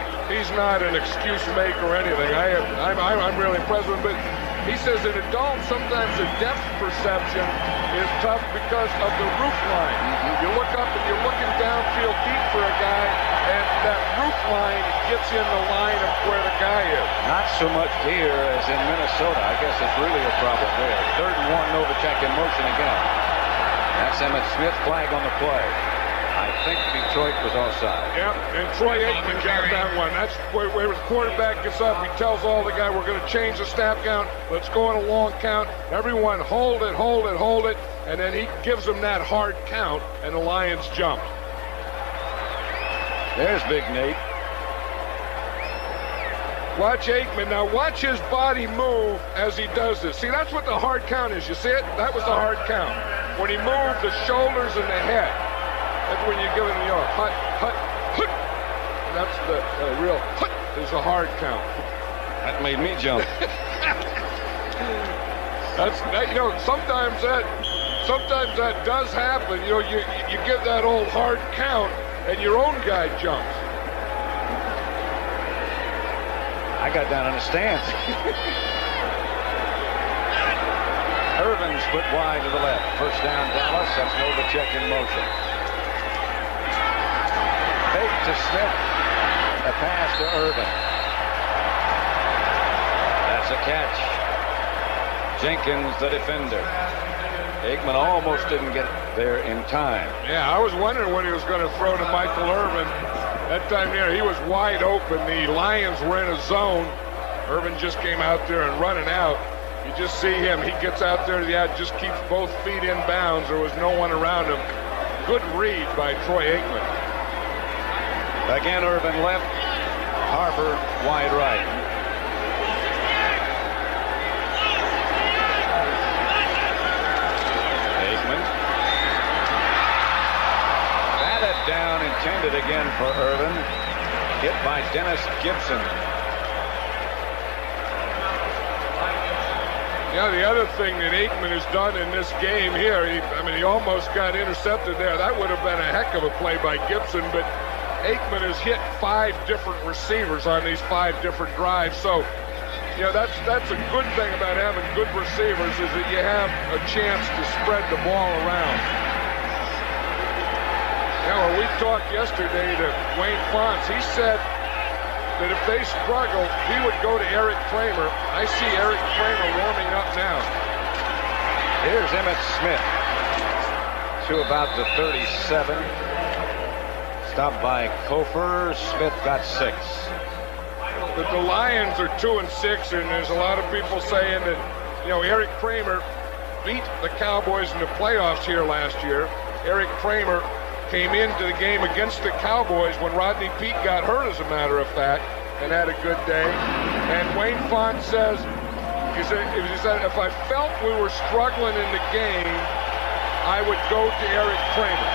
not an excuse maker or anything. I'm really impressed with him, but he says in a dome, sometimes the depth perception is tough because of the roof line. You look up and you're looking downfield deep for a guy, and that roof line gets in the line of where the guy is. Not so much here as in Minnesota. I guess it's really a problem there. 3rd and 1, Novacek in motion again. That's Emmitt Smith, flag on the play. I think Detroit was offside. Yep, and Troy Aikman got that one. That's where the quarterback gets up. He tells all the guy, we're going to change the snap count. Let's go on a long count. Everyone hold it, hold it, hold it. And then he gives them that hard count, and the Lions jump. There's Big Nate. Watch Aikman. Now watch his body move as he does this. See, that's what the hard count is. You see it? That was the hard count. When he moved the shoulders and the head. That's when you give him, you know, hut, hut, hut. And that's the real hut is a hard count. That made me jump. You know, sometimes that does happen. You know, you give that old hard count and your own guy jumps. I got down in a stance. Irvin split wide to the left. First down, Dallas. That's Novacek in motion. Fake to Smith. a pass to Irvin. That's a catch. Jenkins, the defender. Aikman almost didn't get there in time. Yeah, I was wondering when he was going to throw to Michael Irvin. That time there, he was wide open. The Lions were in a zone. Irvin just came out there and running out. You just see him. He gets out there to the out, just keeps both feet in bounds. There was no one around him. Good read by Troy Aikman. Again, Irvin left. Harper wide right. Aikman. Batted down, intended again for Irvin. Hit by Dennis Gibson. Yeah, the other thing that Aikman has done in this game here, he almost got intercepted there. That would have been a heck of a play by Gibson, but Aikman has hit 5 different receivers on these 5 different drives. So, that's a good thing about having good receivers, is that you have a chance to spread the ball around. When we talked yesterday to Wayne Fonts, he said that if they struggle, he would go to Eric Kramer. I see Eric Kramer warming up now. Here's Emmitt Smith to about the 37. Stopped by Kofer. Smith got 6. But the Lions are 2-6, and there's a lot of people saying that, Eric Kramer beat the Cowboys in the playoffs here last year. Eric Kramer came into the game against the Cowboys when Rodney Peete got hurt, as a matter of fact, and had a good day. And Wayne Font says, he said, if I felt we were struggling in the game, I would go to Eric Kramer.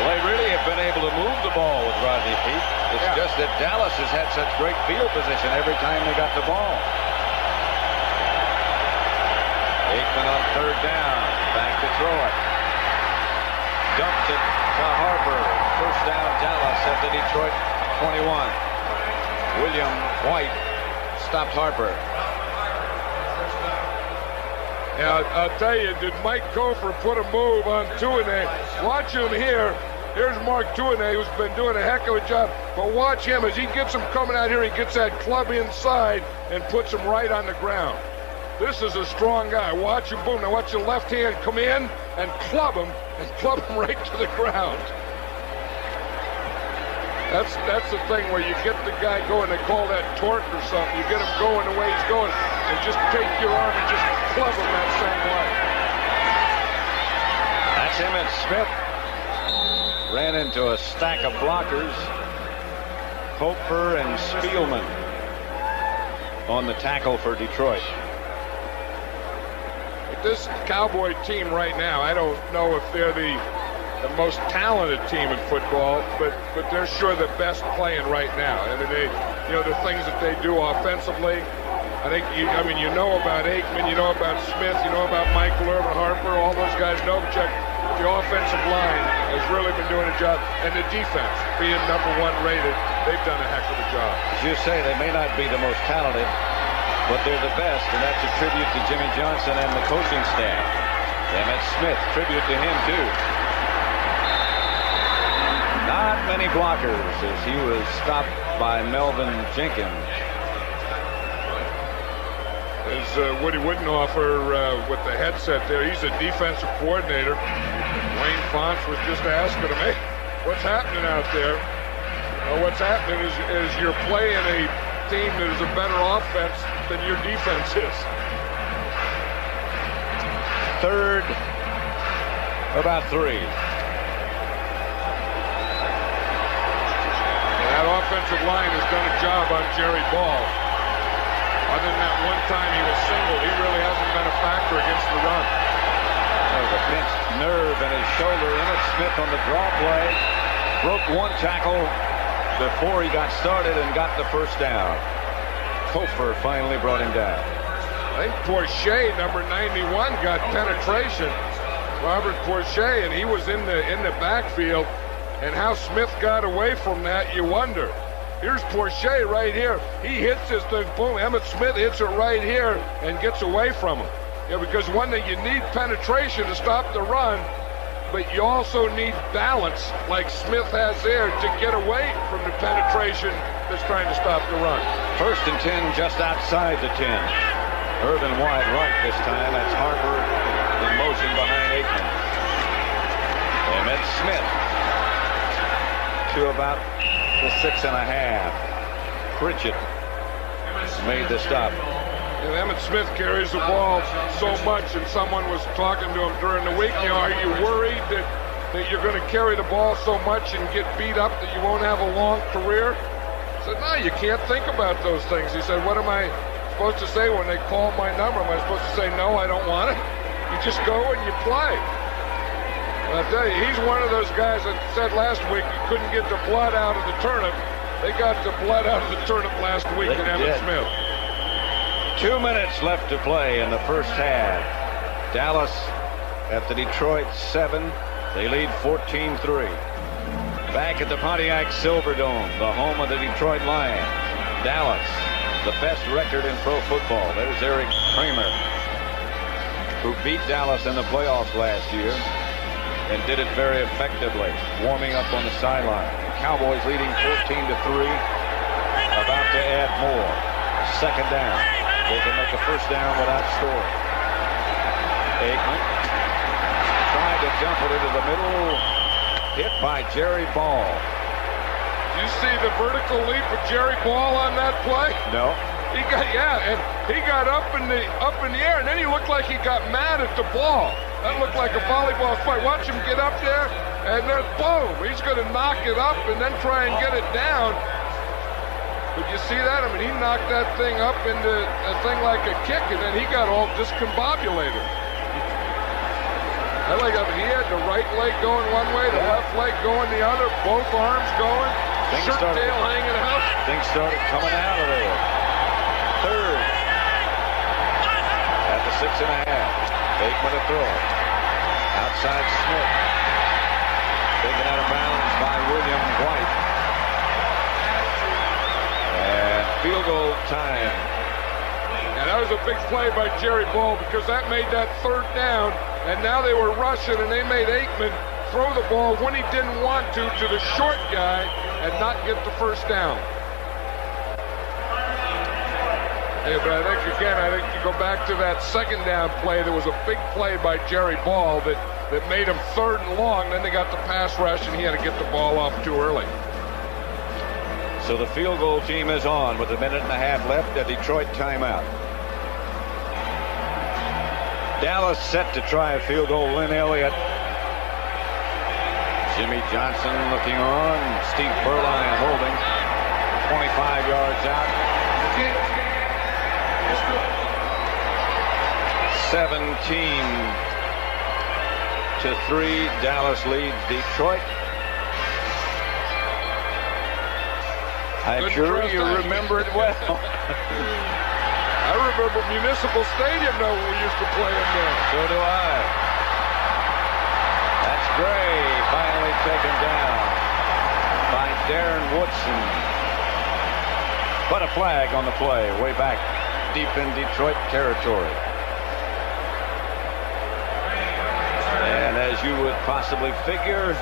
Well, they really have been able to move the ball with Rodney Peete. It's just that Dallas has had such great field position every time they got the ball. Aikman on 3rd down. Back to throw it. Dumped it to Harper. 1st down, Dallas at the Detroit 21. William White stopped Harper. Yeah, I'll tell you, did Mike Kofer put a move on Tuinei? Watch him here. Here's Mark Tuinei, who's been doing a heck of a job. But watch him as he gets him coming out here. He gets that club inside and puts him right on the ground. This is a strong guy. Watch him, boom. Now watch your left hand come in and club him right to the ground. That's the thing where you get the guy going. They call that torque or something. You get him going the way he's going, and just take your arm and just club him that same way. That's Emmitt Smith. Ran into a stack of blockers. Kofer and Spielman on the tackle for Detroit. This Cowboy team right now, I don't know if they're the most talented team in football, but they're sure the best playing right now. I mean, the things that they do offensively. I think you know about Aikman, you know about Smith, you know about Michael Irvin, Harper, all those guys. Novacek. The offensive line has really been doing a job, and the defense being #1 rated, they've done a heck of a job. As you say, they may not be the most talented, but they're the best, and that's a tribute to Jimmy Johnson and the coaching staff. Emmitt Smith, tribute to him too. Not many blockers as he was stopped by Melvin Jenkins. There's Woody Widenhofer with the headset there. He's a defensive coordinator. Wayne Fonts was just asking him, hey, what's happening out there? Well, what's happening is you're playing a team that is a better offense than your defense is. 3rd, about 3. And that offensive line has done a job on Jerry Ball. Other than that one time he was single, he really hasn't been a factor against the run. The pinched nerve in his shoulder. Emmitt Smith on the draw play. Broke 1 tackle before he got started and got the 1st down. Kofer finally brought him down. I think Porsche, number 91, got penetration. Robert Porsche, and he was in the backfield. And how Smith got away from that, you wonder. Here's Porsche right here. He hits this thing, boom. Emmitt Smith hits it right here and gets away from him. Yeah, because one thing, you need penetration to stop the run. but you also need balance like Smith has there to get away from the penetration that's trying to stop the run. 1st and 10 just outside the 10. Irvin wide right this time. That's Harper in motion behind Aikman. Emmett Smith to about the 6.5. Pritchett made the stop. And Emmett Smith carries the ball so much, and someone was talking to him during the week, are you worried that you're going to carry the ball so much and get beat up that you won't have a long career? I said, no, you can't think about those things. He said, what am I supposed to say when they call my number? Am I supposed to say, no, I don't want it? You just go and you play. Well, I'll tell you, he's one of those guys that said last week you couldn't get the blood out of the turnip. They got the blood out of the turnip last week in Emmett Smith. 2 minutes left to play in the first half. Dallas at the Detroit 7. They lead 14-3. Back at the Pontiac Silverdome, the home of the Detroit Lions. Dallas, the best record in pro football. There's Eric Kramer, who beat Dallas in the playoffs last year and did it very effectively, warming up on the sideline. Cowboys leading 14-3, about to add more. 2nd down. They can make a 1st down without scoring. Aikman tried to jump it into the middle. Hit by Jerry Ball. You see the vertical leap of Jerry Ball on that play? No. He got up in the air, and then he looked like he got mad at the ball. That looked like a volleyball fight. Watch him get up there, and then boom, he's going to knock it up and then try and get it down. But you see that? I mean, he knocked that thing up into a thing like a kick, and then he got all discombobulated. He had the right leg going one way, the left leg going the other, both arms going, shirt tail hanging out. Things started coming out of there. 3rd at the 6.5. Aikman to throw. Outside Smith. Taken out of bounds by William White. And field goal time. And that was a big play by Jerry Ball because that made that 3rd down. And now they were rushing, and they made Aikman throw the ball when he didn't want to the short guy and not get the 1st down. Yeah, but I think you go back to that 2nd down play. There was a big play by Jerry Ball that made him 3rd and long. Then they got the pass rush, and he had to get the ball off too early. So the field goal team is on with 1.5 minutes left. A Detroit timeout. Dallas set to try a field goal. Lynn Elliott. Jimmy Johnson looking on. Steve Berline holding. 25 yards out. 17-3. Dallas leads Detroit. I'm sure you remember it well. I remember Municipal Stadium though when we used to play in there. So do I. That's Gray finally taken down by Darren Woodson. But a flag on the play way back deep in Detroit territory. And as you would possibly figure,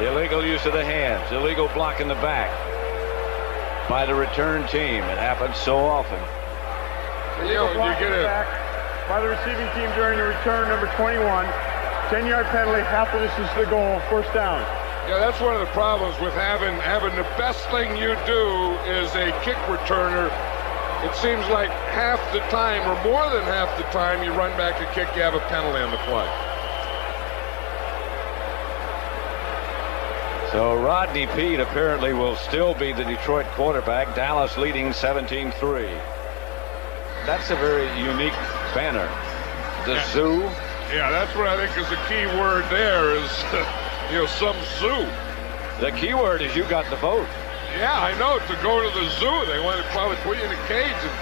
illegal use of the hands, illegal block in the back by the return team. It happens so often. Illegal block in the back by the receiving team during the return, number 21. 10-yard penalty after this is the goal, 1st down. Yeah, that's one of the problems with having the best thing you do is a kick returner. It seems like half the time, or more than half the time, you run back a kick, you have a penalty on the play. So Rodney Peete apparently will still be the Detroit quarterback. Dallas leading 17-3. That's a very unique banner. The zoo. Yeah, that's what I think is the key word there is, some zoo. The key word is you got the vote. Yeah, I know. To go to the zoo, they want to probably put you in a cage and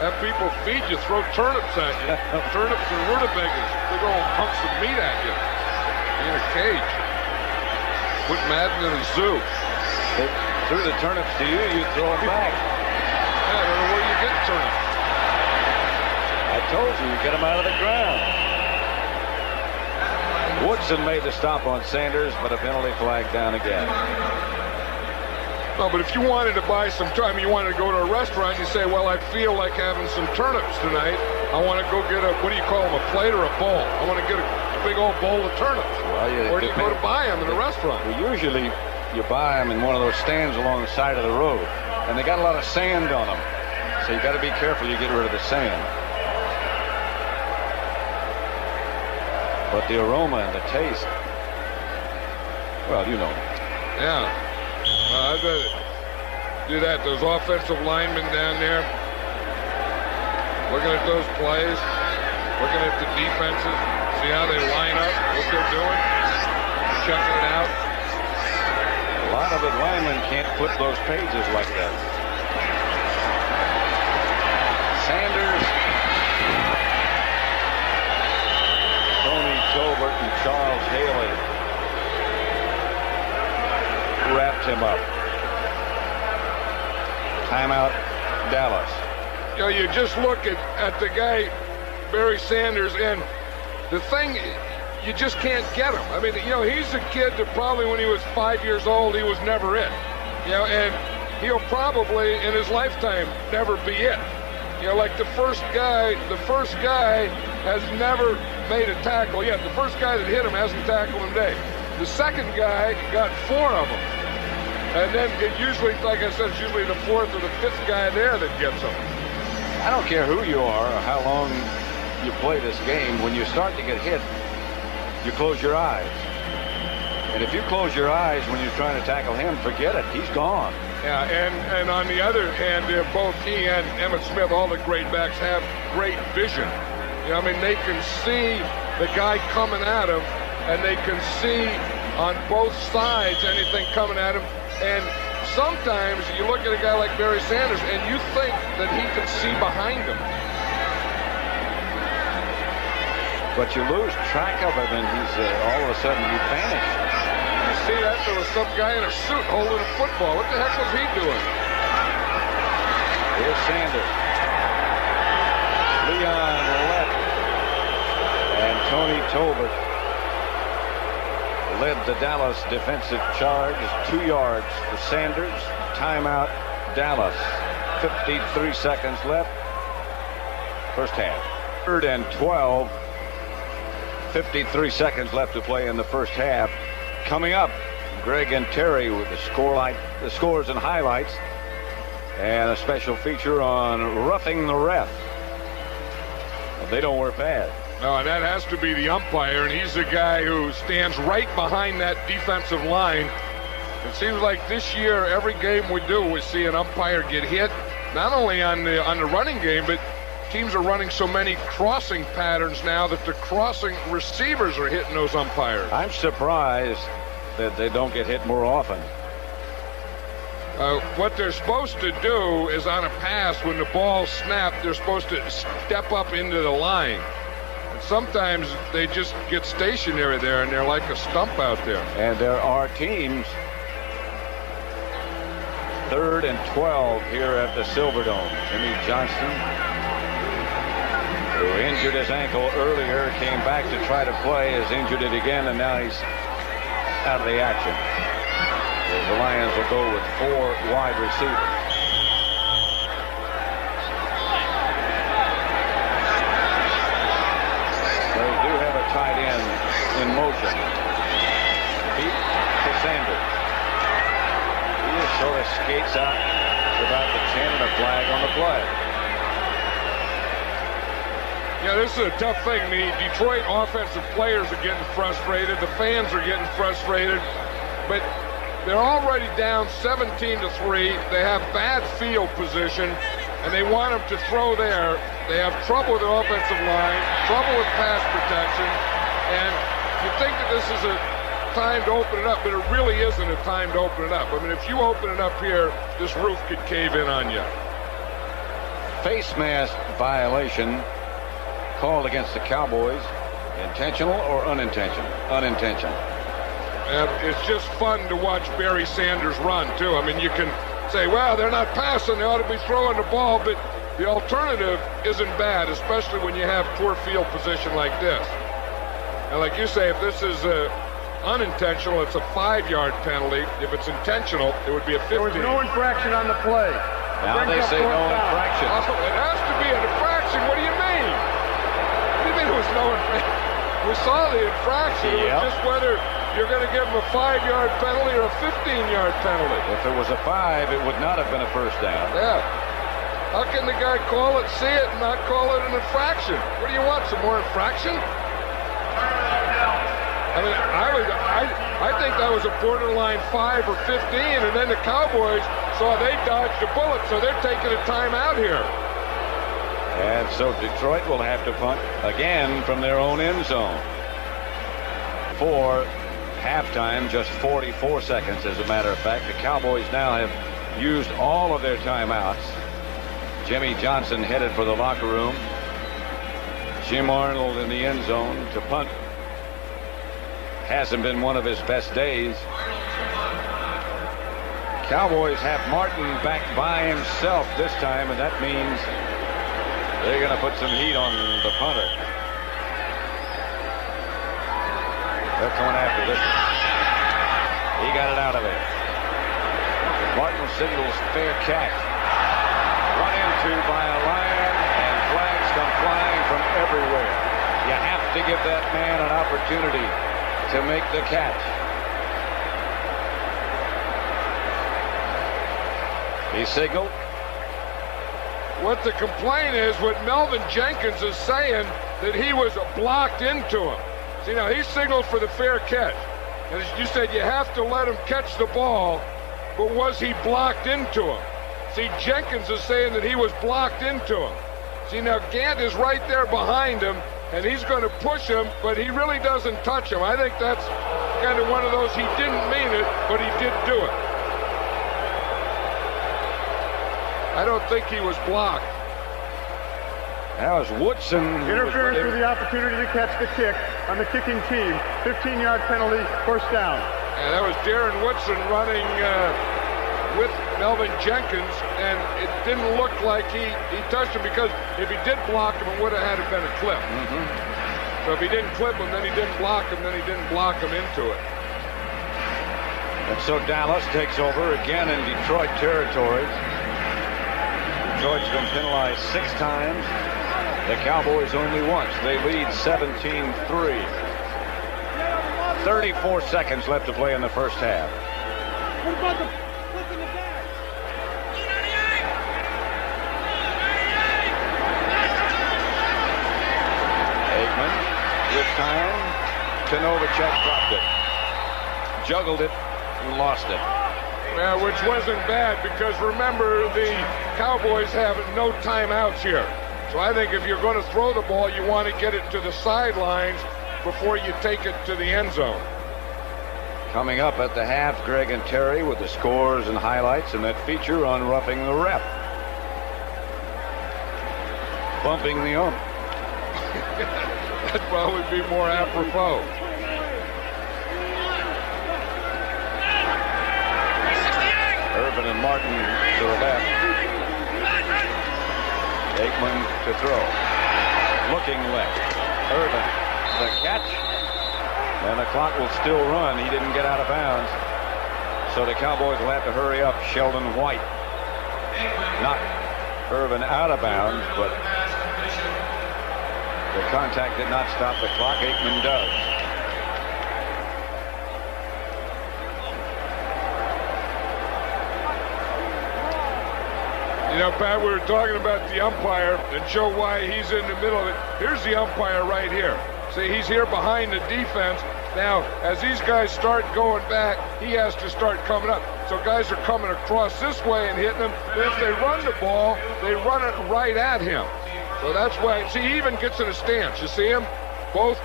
have people feed you, throw turnips at you. Turnips and rutabagas, big old hunks of meat at you. In a cage. Put Madden in a zoo. They threw the turnips to you, you throw them back. Yeah, I don't know where you get turnips. I told you, get them out of the ground. Woodson made the stop on Sanders, but a penalty flag down again. No, but if you wanted to buy some time, you wanted to go to a restaurant, you say, well, I feel like having some turnips tonight. I want to go get a, what do you call them, a plate or a bowl? I want to get a big old bowl of turnips. Well, or do you go to buy them in a restaurant? Well, usually you buy them in one of those stands along the side of the road, and they got a lot of sand on them. So you got to be careful you get rid of the sand. But the aroma and the taste, well, you know. Yeah. I bet do that. Those offensive linemen down there, looking at those plays, looking at the defenses, see how they line up, what they're doing, checking it out. A lot of the linemen can't flip those pages like that. Sanders, Tony Tolbert, and Charles Haley wrapped him up. Timeout, Dallas. You know, you just look at the guy, Barry Sanders, and the thing, you just can't get him. I mean, you know, he's a kid that probably when he was 5 years old, he was never it. You know, and he'll probably in his lifetime never be it. You know, like the first guy has never made a tackle yet. The first guy that hit him hasn't tackled him today. The second guy got 4 of them. And then it usually, like I said, it's usually the 4th or the 5th guy there that gets them. I don't care who you are or how long you play this game. When you start to get hit, you close your eyes. And if you close your eyes when you're trying to tackle him, forget it. He's gone. Yeah, and on the other hand, both he and Emmitt Smith, all the great backs, have great vision. You know, I mean, they can see the guy coming at him, and they can see on both sides anything coming at him. And sometimes you look at a guy like Barry Sanders, and you think that he can see behind him. But you lose track of him, and he's all of a sudden he vanished. You see that? There was some guy in a suit holding a football. What the heck was he doing? Here's Sanders. Leon Lett and Tony Tolbert led the Dallas defensive charge. 2 yards for Sanders. Timeout, Dallas. 53 seconds left. First half. 3rd and 12. 53 seconds left to play in the first half. Coming up, Greg and Terry with the scores and highlights, and a special feature on roughing the ref. Well, they don't work bad. No, and that has to be the umpire, and he's the guy who stands right behind that defensive line. It seems like this year, every game we do, we see an umpire get hit, not only on the running game, but teams are running so many crossing patterns now that the crossing receivers are hitting those umpires. I'm surprised that they don't get hit more often. What they're supposed to do is on a pass, when the ball snapped, they're supposed to step up into the line. And sometimes they just get stationary there, and they're like a stump out there. And there are teams. 3rd and 12 here at the Silverdome. Jimmy Johnston, who injured his ankle earlier, came back to try to play, has injured it again, and now he's out of the action. The Lions will go with 4 wide receivers. They do have a tight end in motion. Pete to Sanders. He just sort of skates out to about the 10 and a flag on the play. Yeah, this is a tough thing. The Detroit offensive players are getting frustrated. The fans are getting frustrated. But they're already down 17-3. They have bad field position, and they want them to throw there. They have trouble with their offensive line, trouble with pass protection, and you think that this is a time to open it up, but it really isn't a time to open it up. I mean, if you open it up here, this roof could cave in on you. Face mask violation called against the Cowboys. Intentional or unintentional? Unintentional. And it's just fun to watch Barry Sanders run, too. I mean, you can say, well, they're not passing, they ought to be throwing the ball, but the alternative isn't bad, especially when you have poor field position like this. And like you say, if this is unintentional, it's a 5-yard penalty. If it's intentional, it would be a 15. There was no infraction on the play. Now they say no infraction. Oh, it has to be an infraction. What do you mean? What do you mean there was no infraction? We saw the infraction. It was just whether you're going to give him a 5-yard penalty or a 15-yard penalty. If it was a 5, it would not have been a first down. Yeah. How can the guy call it, see it, and not call it an infraction? What do you want, some more infraction? I mean, I think that was a borderline 5 or 15, and then the Cowboys saw they dodged a bullet, so they're taking a timeout here. And so Detroit will have to punt again from their own end zone. For halftime, just 44 seconds, as a matter of fact. The Cowboys now have used all of their timeouts. Jimmy Johnson headed for the locker room. Jim Arnold in the end zone to punt. Hasn't been one of his best days. Cowboys have Martin back by himself this time, and that means they're going to put some heat on the punter. They're coming after this one. He got it out of it. Martin signals fair catch. Run into by a Lion, and flags come flying from everywhere. You have to give that man an opportunity to make the catch. He signaled. What the complaint is, what Melvin Jenkins is saying, that he was blocked into him. See, now he signaled for the fair catch. And as you said, you have to let him catch the ball, but was he blocked into him? See, Jenkins is saying that he was blocked into him. See, now Gant is right there behind him, and he's going to push him, but he really doesn't touch him. I think that's kind of one of those, he didn't mean it, but he did do it. I don't think he was blocked. That was Woodson. Interference with the opportunity to catch the kick on the kicking team. 15-yard penalty, first down. And that was Darren Woodson running with Melvin Jenkins, and it didn't look like he touched him, because if he did block him, it would have had to been a clip. So if he didn't clip him, then he didn't block him, then he didn't block him into it. And so Dallas takes over again in Detroit territory. Detroit's been penalized 6 times. The Cowboys only once. They lead 17-3. 34 seconds left to play in the first half. What about the flip in the back? Aikman with time. Novacek dropped it. Juggled it and lost it. Yeah, which wasn't bad, because remember, the Cowboys have no timeouts here. So I think if you're going to throw the ball, you want to get it to the sidelines before you take it to the end zone. Coming up at the half, Greg and Terry with the scores and highlights and that feature on Roughing the Ref. Bumping the ump. That'd probably be more apropos. Urban and Martin to the left. Aikman to throw. Looking left. Urban. The catch. And the clock will still run. He didn't get out of bounds. So the Cowboys will have to hurry up. Sheldon White. Not Urban out of bounds, but the contact did not stop the clock. Aikman does. You know, Pat, we were talking about the umpire and show why he's in the middle of it. Here's the umpire right here. See, he's here behind the defense. Now, as these guys start going back, he has to start coming up. So guys are coming across this way and hitting him. And if they run the ball, they run it right at him. So that's why, see, he even gets in a stance. You see him? Both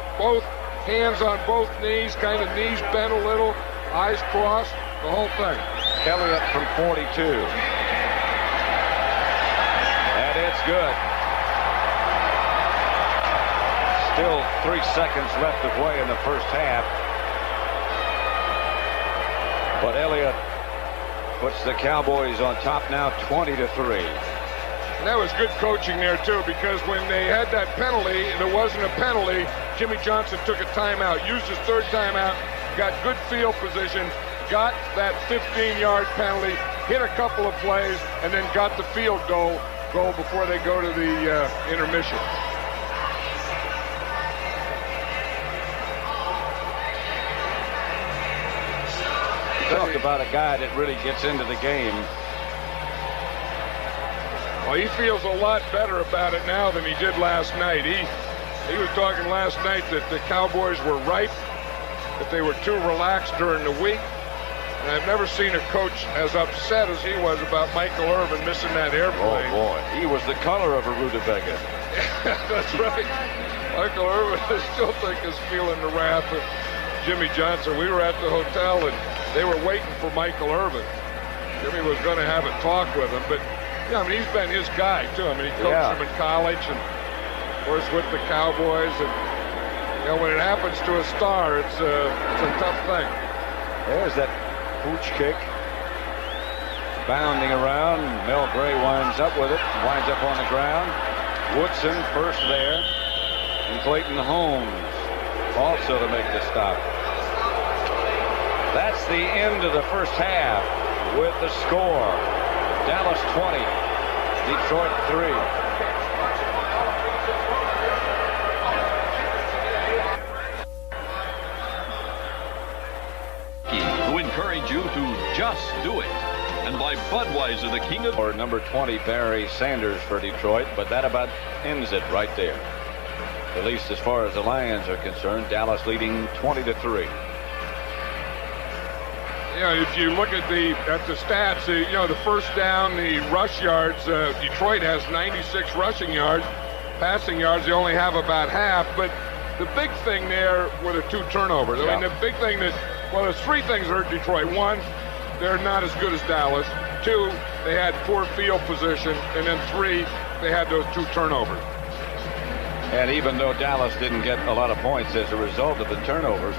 hands on both knees, kind of knees bent a little, eyes crossed, the whole thing. Elliott from 42. And it's good. Still 3 seconds left to play in the first half. But Elliott puts the Cowboys on top now, 20-3. And that was good coaching there, too, because when they had that penalty, and it wasn't a penalty, Jimmy Johnson took a timeout, used his third timeout, got good field position, got that 15-yard penalty, hit a couple of plays, and then got the field goal before they go to the intermission. Talk about a guy that really gets into the game. Well, he feels a lot better about it now than he did last night. He was talking last night that the Cowboys were ripe, that they were too relaxed during the week. And I've never seen a coach as upset as he was about Michael Irvin missing that airplane. Oh, boy. He was the color of a rutabaga. That's right. Michael Irvin, I still think, is feeling the wrath of Jimmy Johnson. We were at the hotel, and they were waiting for Michael Irvin. Jimmy was going to have a talk with him, but yeah, I mean, he's been his guy, too. I mean, he coached him in college and, of course, with the Cowboys. And, you know, when it happens to a star, it's a tough thing. There's that pooch kick. Bounding around. Mel Gray winds up with it. Winds up on the ground. Woodson first there. And Clayton Holmes also to make the stop. That's the end of the first half with the score. Dallas 20, Detroit 3. To encourage you to just do it. And by Budweiser, the king of... Or number 20, Barry Sanders for Detroit, but that about ends it right there. At least as far as the Lions are concerned, Dallas leading 20-3. You know, if you look at the stats, you know, the first down, the rush yards, Detroit has 96 rushing yards. Passing yards, they only have about half. But the big thing there were the 2 turnovers. I mean, the big thing well, there's 3 things that hurt Detroit. 1, they're not as good as Dallas. 2, they had poor field position. And then 3, they had those 2 turnovers. And even though Dallas didn't get a lot of points as a result of the turnovers,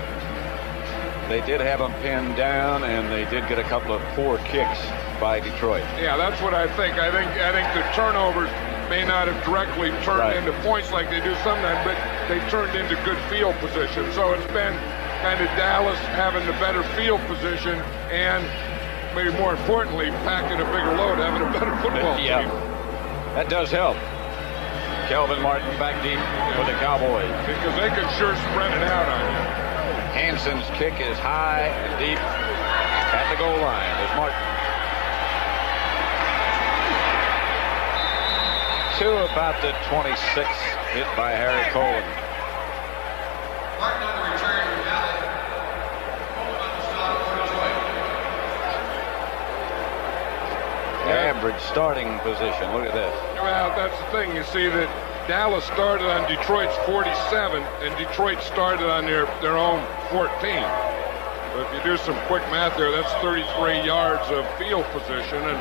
they did have them pinned down, and they did get a couple of poor kicks by Detroit. Yeah, that's what I think. I think the turnovers may not have directly turned into points like they do sometimes, but they turned into good field position. So it's been kind of Dallas having the better field position, and maybe more importantly, packing a bigger load, having a better football team. That does help. Kelvin Martin back deep for the Cowboys. Because they can sure spread it out on you. Hanson's kick is high and deep at the goal line. There's Martin. To about the 26, hit by Harry Colin. Martin on the return from Valley. Average starting position. Look at this. Well, that's the thing. You see that Dallas started on Detroit's 47, and Detroit started on their own 14. So if you do some quick math there, that's 33 yards of field position. And,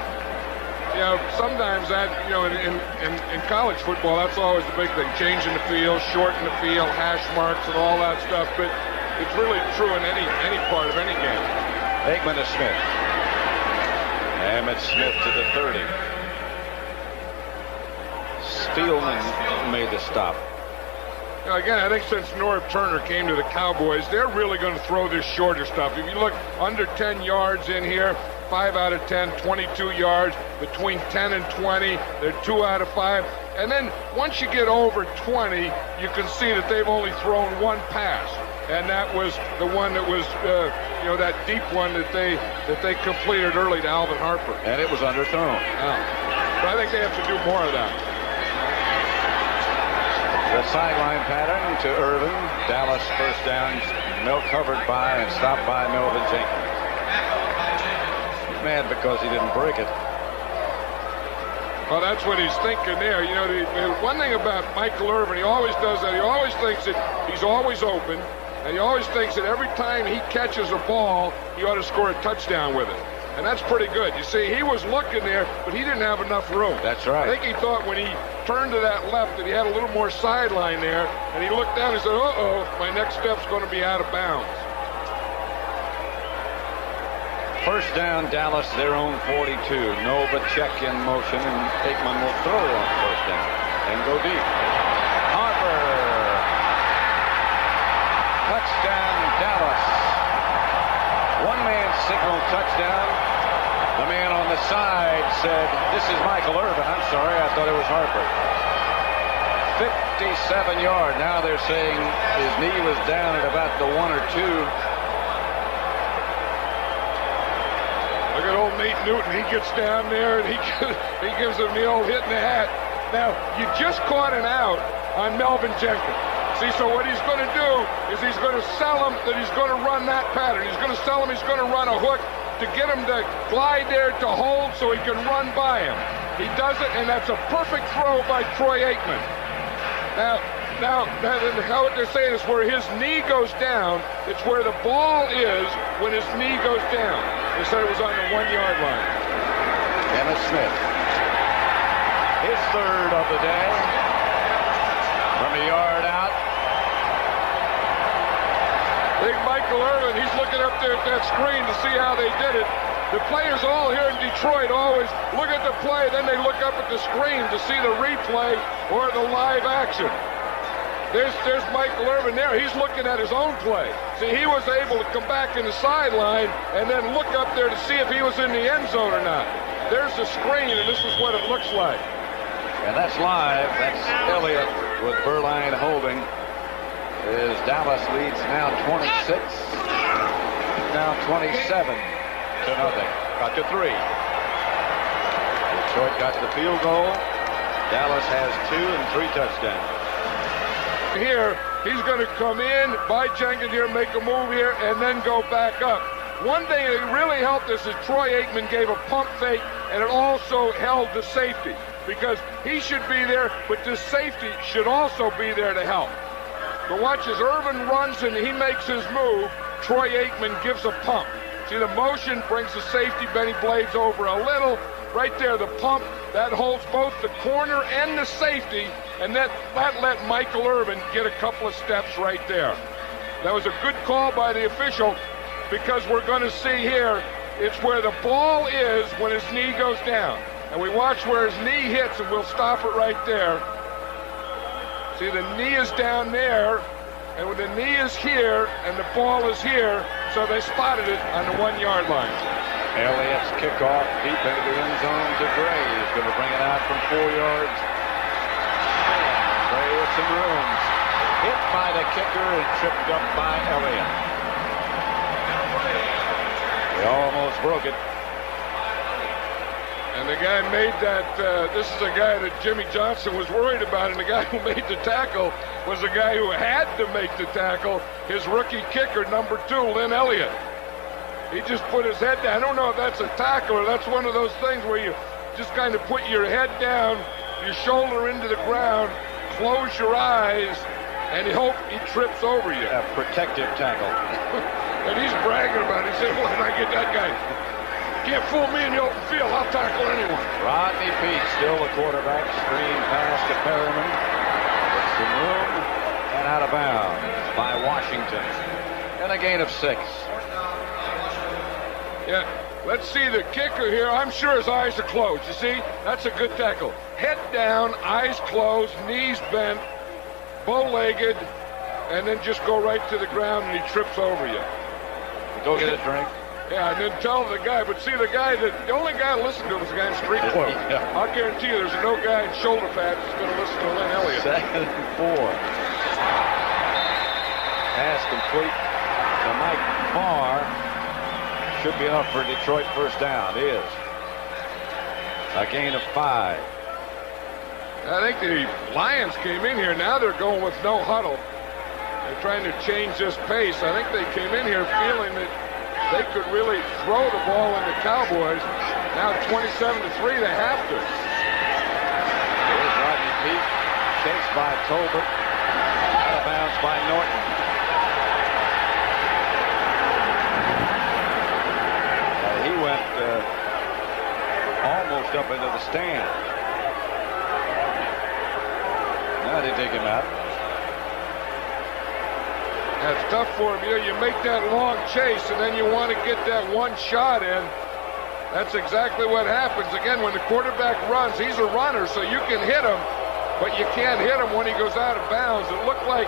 you know, sometimes that, you know, in college football, that's always the big thing. Changing the field, shorten the field, hash marks, and all that stuff. But it's really true in any part of any game. Aikman to Smith. Emmett Smith to the 30. Steelman made the stop. You know, again, I think since Norv Turner came to the Cowboys, they're really going to throw this shorter stuff. If you look under 10 yards in here, 5 out of 10, 22 yards. Between 10 and 20, they're 2 out of 5. And then once you get over 20, you can see that they've only thrown 1 pass. And that was the one that was, you know, that deep one that they completed early to Alvin Harper. And it was underthrown. But I think they have to do more of that. The sideline pattern to Irvin. Dallas first down. Covered by and stopped by Melvin Jenkins. He's mad because he didn't break it. Well, that's what he's thinking there. You know, the one thing about Michael Irvin, he always does that. He always thinks that he's always open. And he always thinks that every time he catches a ball, he ought to score a touchdown with it. And that's pretty good. You see, he was looking there, but he didn't have enough room. That's right. I think he thought when he turned to that left that he had a little more sideline there, and he looked down and said, uh-oh, my next step's going to be out of bounds. First down, Dallas, their own 42. Nova check in motion, and Aikman will throw on first down and go deep. Harper. Touchdown, Dallas. One-man signal touchdown. The man on the side said, "This is Michael Irvin." I'm sorry, I thought it was Harper. 57-yard. Now they're saying his knee was down at about the 1 or 2. Look at old Nate Newton. He gets down there and he gives him the old hit in the hat. Now, you just caught an out on Melvin Jenkins. See, so what he's going to do is he's going to sell him that he's going to run that pattern. He's going to sell him he's going to run a hook to get him to glide there to hold so he can run by him. He does it, and that's a perfect throw by Troy Aikman. Now, what they're saying is where his knee goes down, it's where the ball is when his knee goes down. They said it was on the 1-yard line. Dennis Smith. His third of the day. From a yard out. Big Michael Irvin, he's looking up there at that screen to see how they did it. The players all here in Detroit always look at the play, then they look up at the screen to see the replay or the live action. There's Michael Irvin there. He's looking at his own play. See, he was able to come back in the sideline and then look up there to see if he was in the end zone or not. There's the screen, and this is what it looks like. And that's live. That's Elliott with Berline holding. As Dallas leads now 26. Now 27 to nothing. Got to 3. Detroit got the field goal. Dallas has 2 and 3 touchdowns. Here, he's going to come in by Jenkins here, make a move here, and then go back up. One thing that really helped us is Troy Aikman gave a pump fake, and it also held the safety, because he should be there, but the safety should also be there to help. But watch as Irvin runs and he makes his move, Troy Aikman gives a pump. See, the motion brings the safety, Benny Blades, over a little. Right there, the pump, that holds both the corner and the safety, and that let Michael Irvin get a couple of steps right there. That was a good call by the official, because we're going to see here, it's where the ball is when his knee goes down. And we watch where his knee hits, and we'll stop it right there. See, the knee is down there, and when the knee is here, and the ball is here, so they spotted it on the 1-yard line. Elliott's kickoff deep into the end zone to Gray. He's going to bring it out from 4 yards. Gray with some room. Hit by the kicker and tripped up by Elliott. He almost broke it. And the guy made that, this is a guy that Jimmy Johnson was worried about, and the guy who made the tackle was the guy who had to make the tackle, his rookie kicker, number 2, Lynn Elliott. He just put his head down. I don't know if that's a tackle or that's one of those things where you just kind of put your head down, your shoulder into the ground, close your eyes, and hope he trips over you. A protective tackle. And he's bragging about it. He said, "Well, when I get that guy, can't fool me in the open field. I'll tackle anyone." Rodney Peete, still the quarterback. Screen pass to Perriman. With some room and out of bounds by Washington. And a gain of 6. Yeah, let's see the kicker here. I'm sure his eyes are closed. You see, that's a good tackle. Head down, eyes closed, knees bent, bow-legged, and then just go right to the ground and he trips over you. Go get a drink. Yeah, and then tell the guy. But see, the only guy listening to him is the guy in street clothes. Yeah. I'll guarantee you there's no guy in shoulder pads that's going to listen to Lynn Elliott. 2nd and 4. Pass complete to Mike Farr. Should be enough for Detroit first down. It is. A gain of 5. I think the Lions came in here. Now they're going with no huddle. They're trying to change this pace. I think they came in here feeling that they could really throw the ball in the Cowboys. Now 27-3, they have to. There's Rodney Peete, chased by Tolbert. Out of bounds by Norton. He went almost up into the stand. Now they take him out. That's tough for him. You make that long chase, and then you want to get that one shot in. That's exactly what happens. Again, when the quarterback runs, he's a runner, so you can hit him, but you can't hit him when he goes out of bounds. It looked like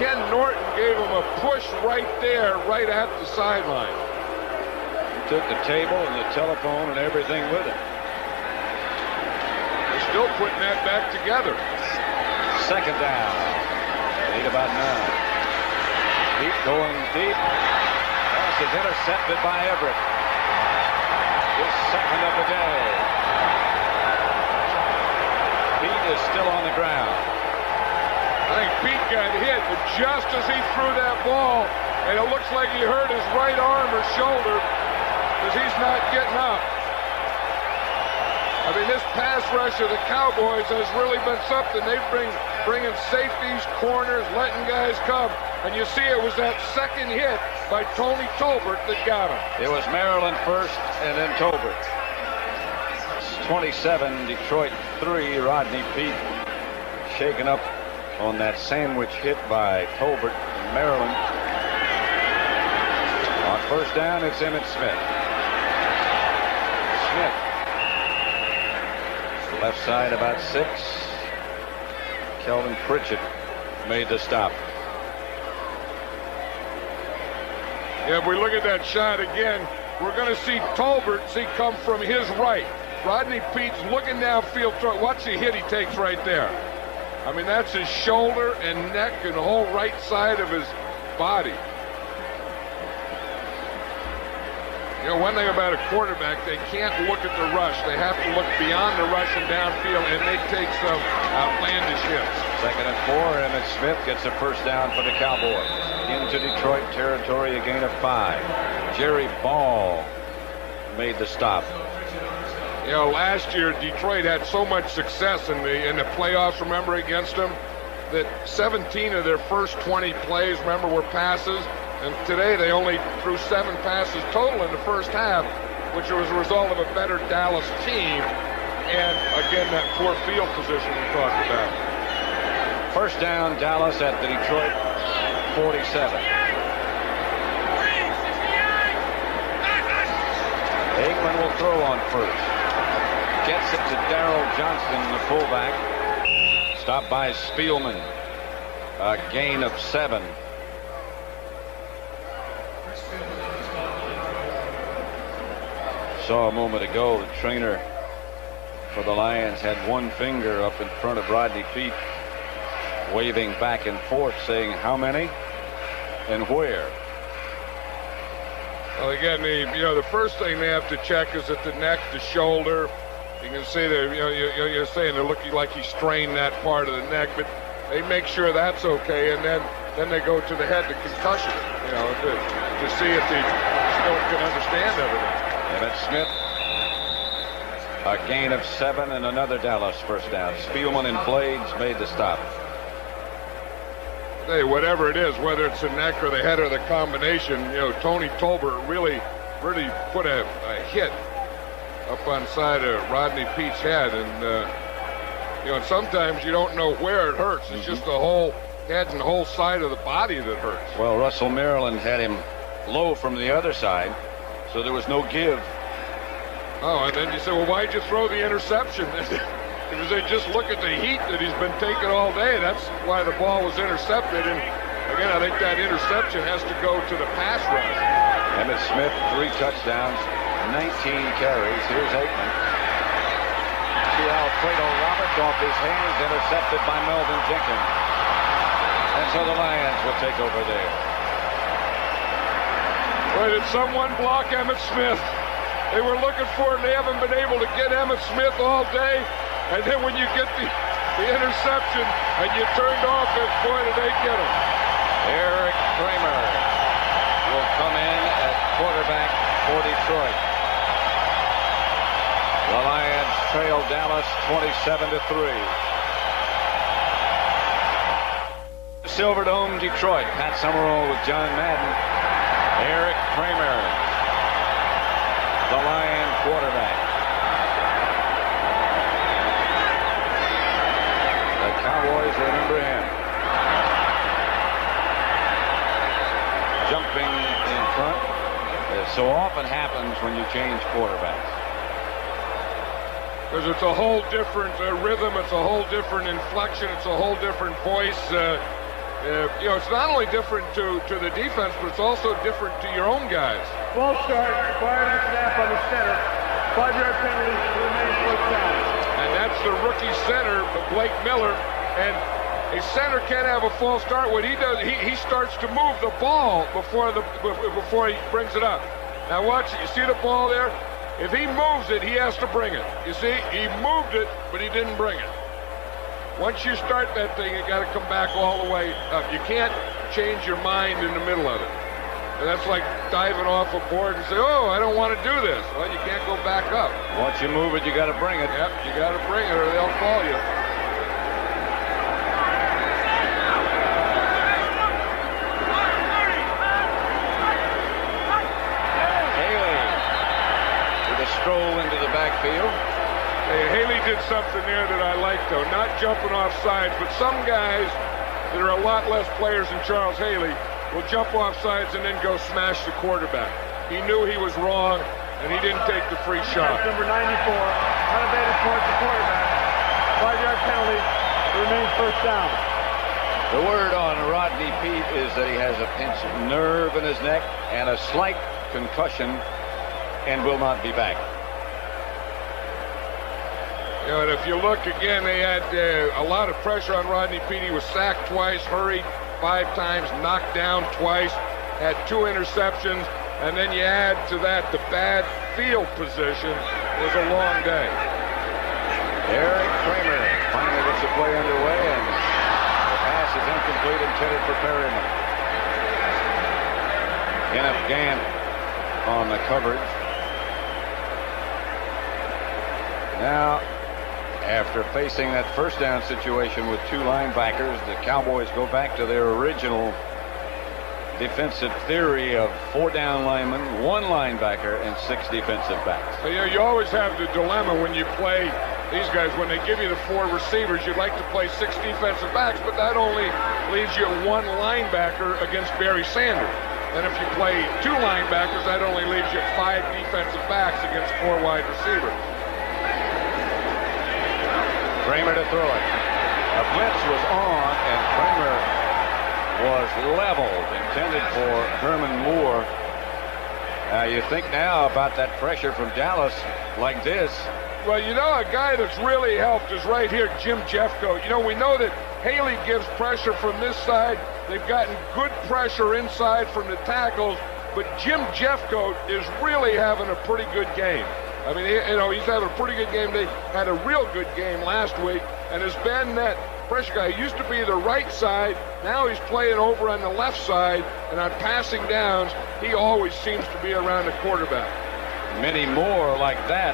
Ken Norton gave him a push right there, right at the sideline. He took the table and the telephone and everything with him. They're still putting that back together. Second down. Need about 9. Deep going deep. Pass is intercepted by Everett. His second of the day. Pete is still on the ground. I think Pete got hit, but just as he threw that ball, and it looks like he hurt his right arm or shoulder because he's not getting up. I mean, this pass rush of the Cowboys has really been something. They bringing safeties, corners, letting guys come. And you see it was that second hit by Tony Tolbert that got him. It was Maryland first and then Tolbert. 27, Detroit 3. Rodney Peete shaken up on that sandwich hit by Tolbert in Maryland. On first down, it's Emmitt Smith. Smith. Left side about 6. Kelvin Pritchett made the stop. Yeah, if we look at that shot again, we're going to see Tolbert come from his right. Rodney Pete's looking downfield. Watch the hit he takes right there. I mean, that's his shoulder and neck and the whole right side of his body. You know, one thing about a quarterback, they can't look at the rush. They have to look beyond the rush and downfield, and they take some outlandish hits. Second and 4, Emmitt Smith gets a first down for the Cowboys. Into Detroit territory, a gain of 5. Jerry Ball made the stop. You know, last year Detroit had so much success in the playoffs, remember, against them, that 17 of their first 20 plays, remember, were passes. And today they only threw 7 passes total in the first half, which was a result of a better Dallas team. And again, that poor field position we talked about. First down, Dallas at the Detroit 47. Aikman will throw on first. Gets it to Darrell Johnson, the fullback. Stopped by Spielman. A gain of 7. Saw a moment ago the trainer for the Lions had one finger up in front of Rodney Peete, waving back and forth, saying how many and where. Well, again, the first thing they have to check is at the neck, the shoulder. You can see that you're saying they're looking like he strained that part of the neck, but they make sure that's okay, and then they go to the head, the concussion, to see if they still can understand everything. Emmitt Smith, a gain of 7 and another Dallas first down. Spielman and Blades made the stop. Hey, whatever it is, whether it's the neck or the head or the combination, Tony Tolbert really put a hit up on side of Rodney Pete's head, and and sometimes you don't know where it hurts. It's just the whole head and the whole side of the body that hurts. Well, Russell Maryland had him low from the other side, so there was no give. Oh, and then you say, well, why'd you throw the interception? Because they just look at the heat that he's been taking all day. That's why the ball was intercepted. And again, I think that interception has to go to the pass rush. Emmitt Smith, 3 touchdowns, 19 carries. Here's Aikman. See Alfredo Roberts off his hands, intercepted by Melvin Jenkins. And so the Lions will take over there. Boy, did someone block Emmitt Smith? They were looking for him. They haven't been able to get Emmitt Smith all day. And then when you get the interception and you turned off it, boy, did they get him. Eric Kramer will come in at quarterback for Detroit. The Lions trail Dallas 27-3. Silverdome, Detroit. Pat Summerall with John Madden. Eric Kramer, the Lion quarterback. The Cowboys remember him. dropping in front, as so often happens when you change quarterbacks. Because it's a whole different rhythm, it's a whole different inflection, it's a whole different voice. You know, it's not only different to the defense, but it's also different to your own guys. False start, prior to the snap on the center. 5-yard penalty, remains first down. And that's the rookie center, Blake Miller. And a center can't have a false start. What he does, he starts to move the ball before he brings it up. Now watch, you see the ball there? If he moves it, he has to bring it. You see, he moved it, but he didn't bring it. Once you start that thing, you got to come back all the way up. You can't change your mind in the middle of it. And that's like diving off a board and say, oh, I don't want to do this. Well, you can't go back up. Once you move it, you got to bring it. Yep, you got to bring it or they'll call you. Stroll into the backfield. Hey, Haley did something there that I like, though. Not jumping off sides, but some guys that are a lot less players than Charles Haley will jump off sides and then go smash the quarterback. He knew he was wrong, and he didn't take the free shot. Number 94, unabated towards the quarterback. 5-yard penalty, remains first down. The word on Rodney Peete is that he has a pinched nerve in his neck and a slight concussion and will not be back. You know, and if you look again, they had a lot of pressure on Rodney Peete. He was sacked twice, hurried 5 times, knocked down twice, had 2 interceptions, and then you add to that the bad field position. It was a long day. Eric Kramer finally gets the play underway, and the pass is incomplete, intended for Perryman. Kenneth Gant on the coverage. Now, after facing that first down situation with 2 linebackers, the Cowboys go back to their original defensive theory of 4 down linemen, 1 linebacker, and 6 defensive backs. So, you know, you always have the dilemma when you play these guys. When they give you the 4 receivers, you'd like to play 6 defensive backs, but that only leaves you 1 linebacker against Barry Sanders. And if you play 2 linebackers, that only leaves you 5 defensive backs against 4 wide receivers. Kramer to throw it. A blitz was on, and Kramer was leveled, intended for Herman Moore. You think now about that pressure from Dallas like this. Well, you know, a guy that's really helped is right here, Jim Jeffcoat. You know, we know that Haley gives pressure from this side. They've gotten good pressure inside from the tackles, but Jim Jeffcoat is really having a pretty good game. I mean, you know, he's having a pretty good game. They had a real good game last week, and has been that pressure guy. He used to be the right side. Now he's playing over on the left side, and on passing downs, he always seems to be around the quarterback. Many more like that.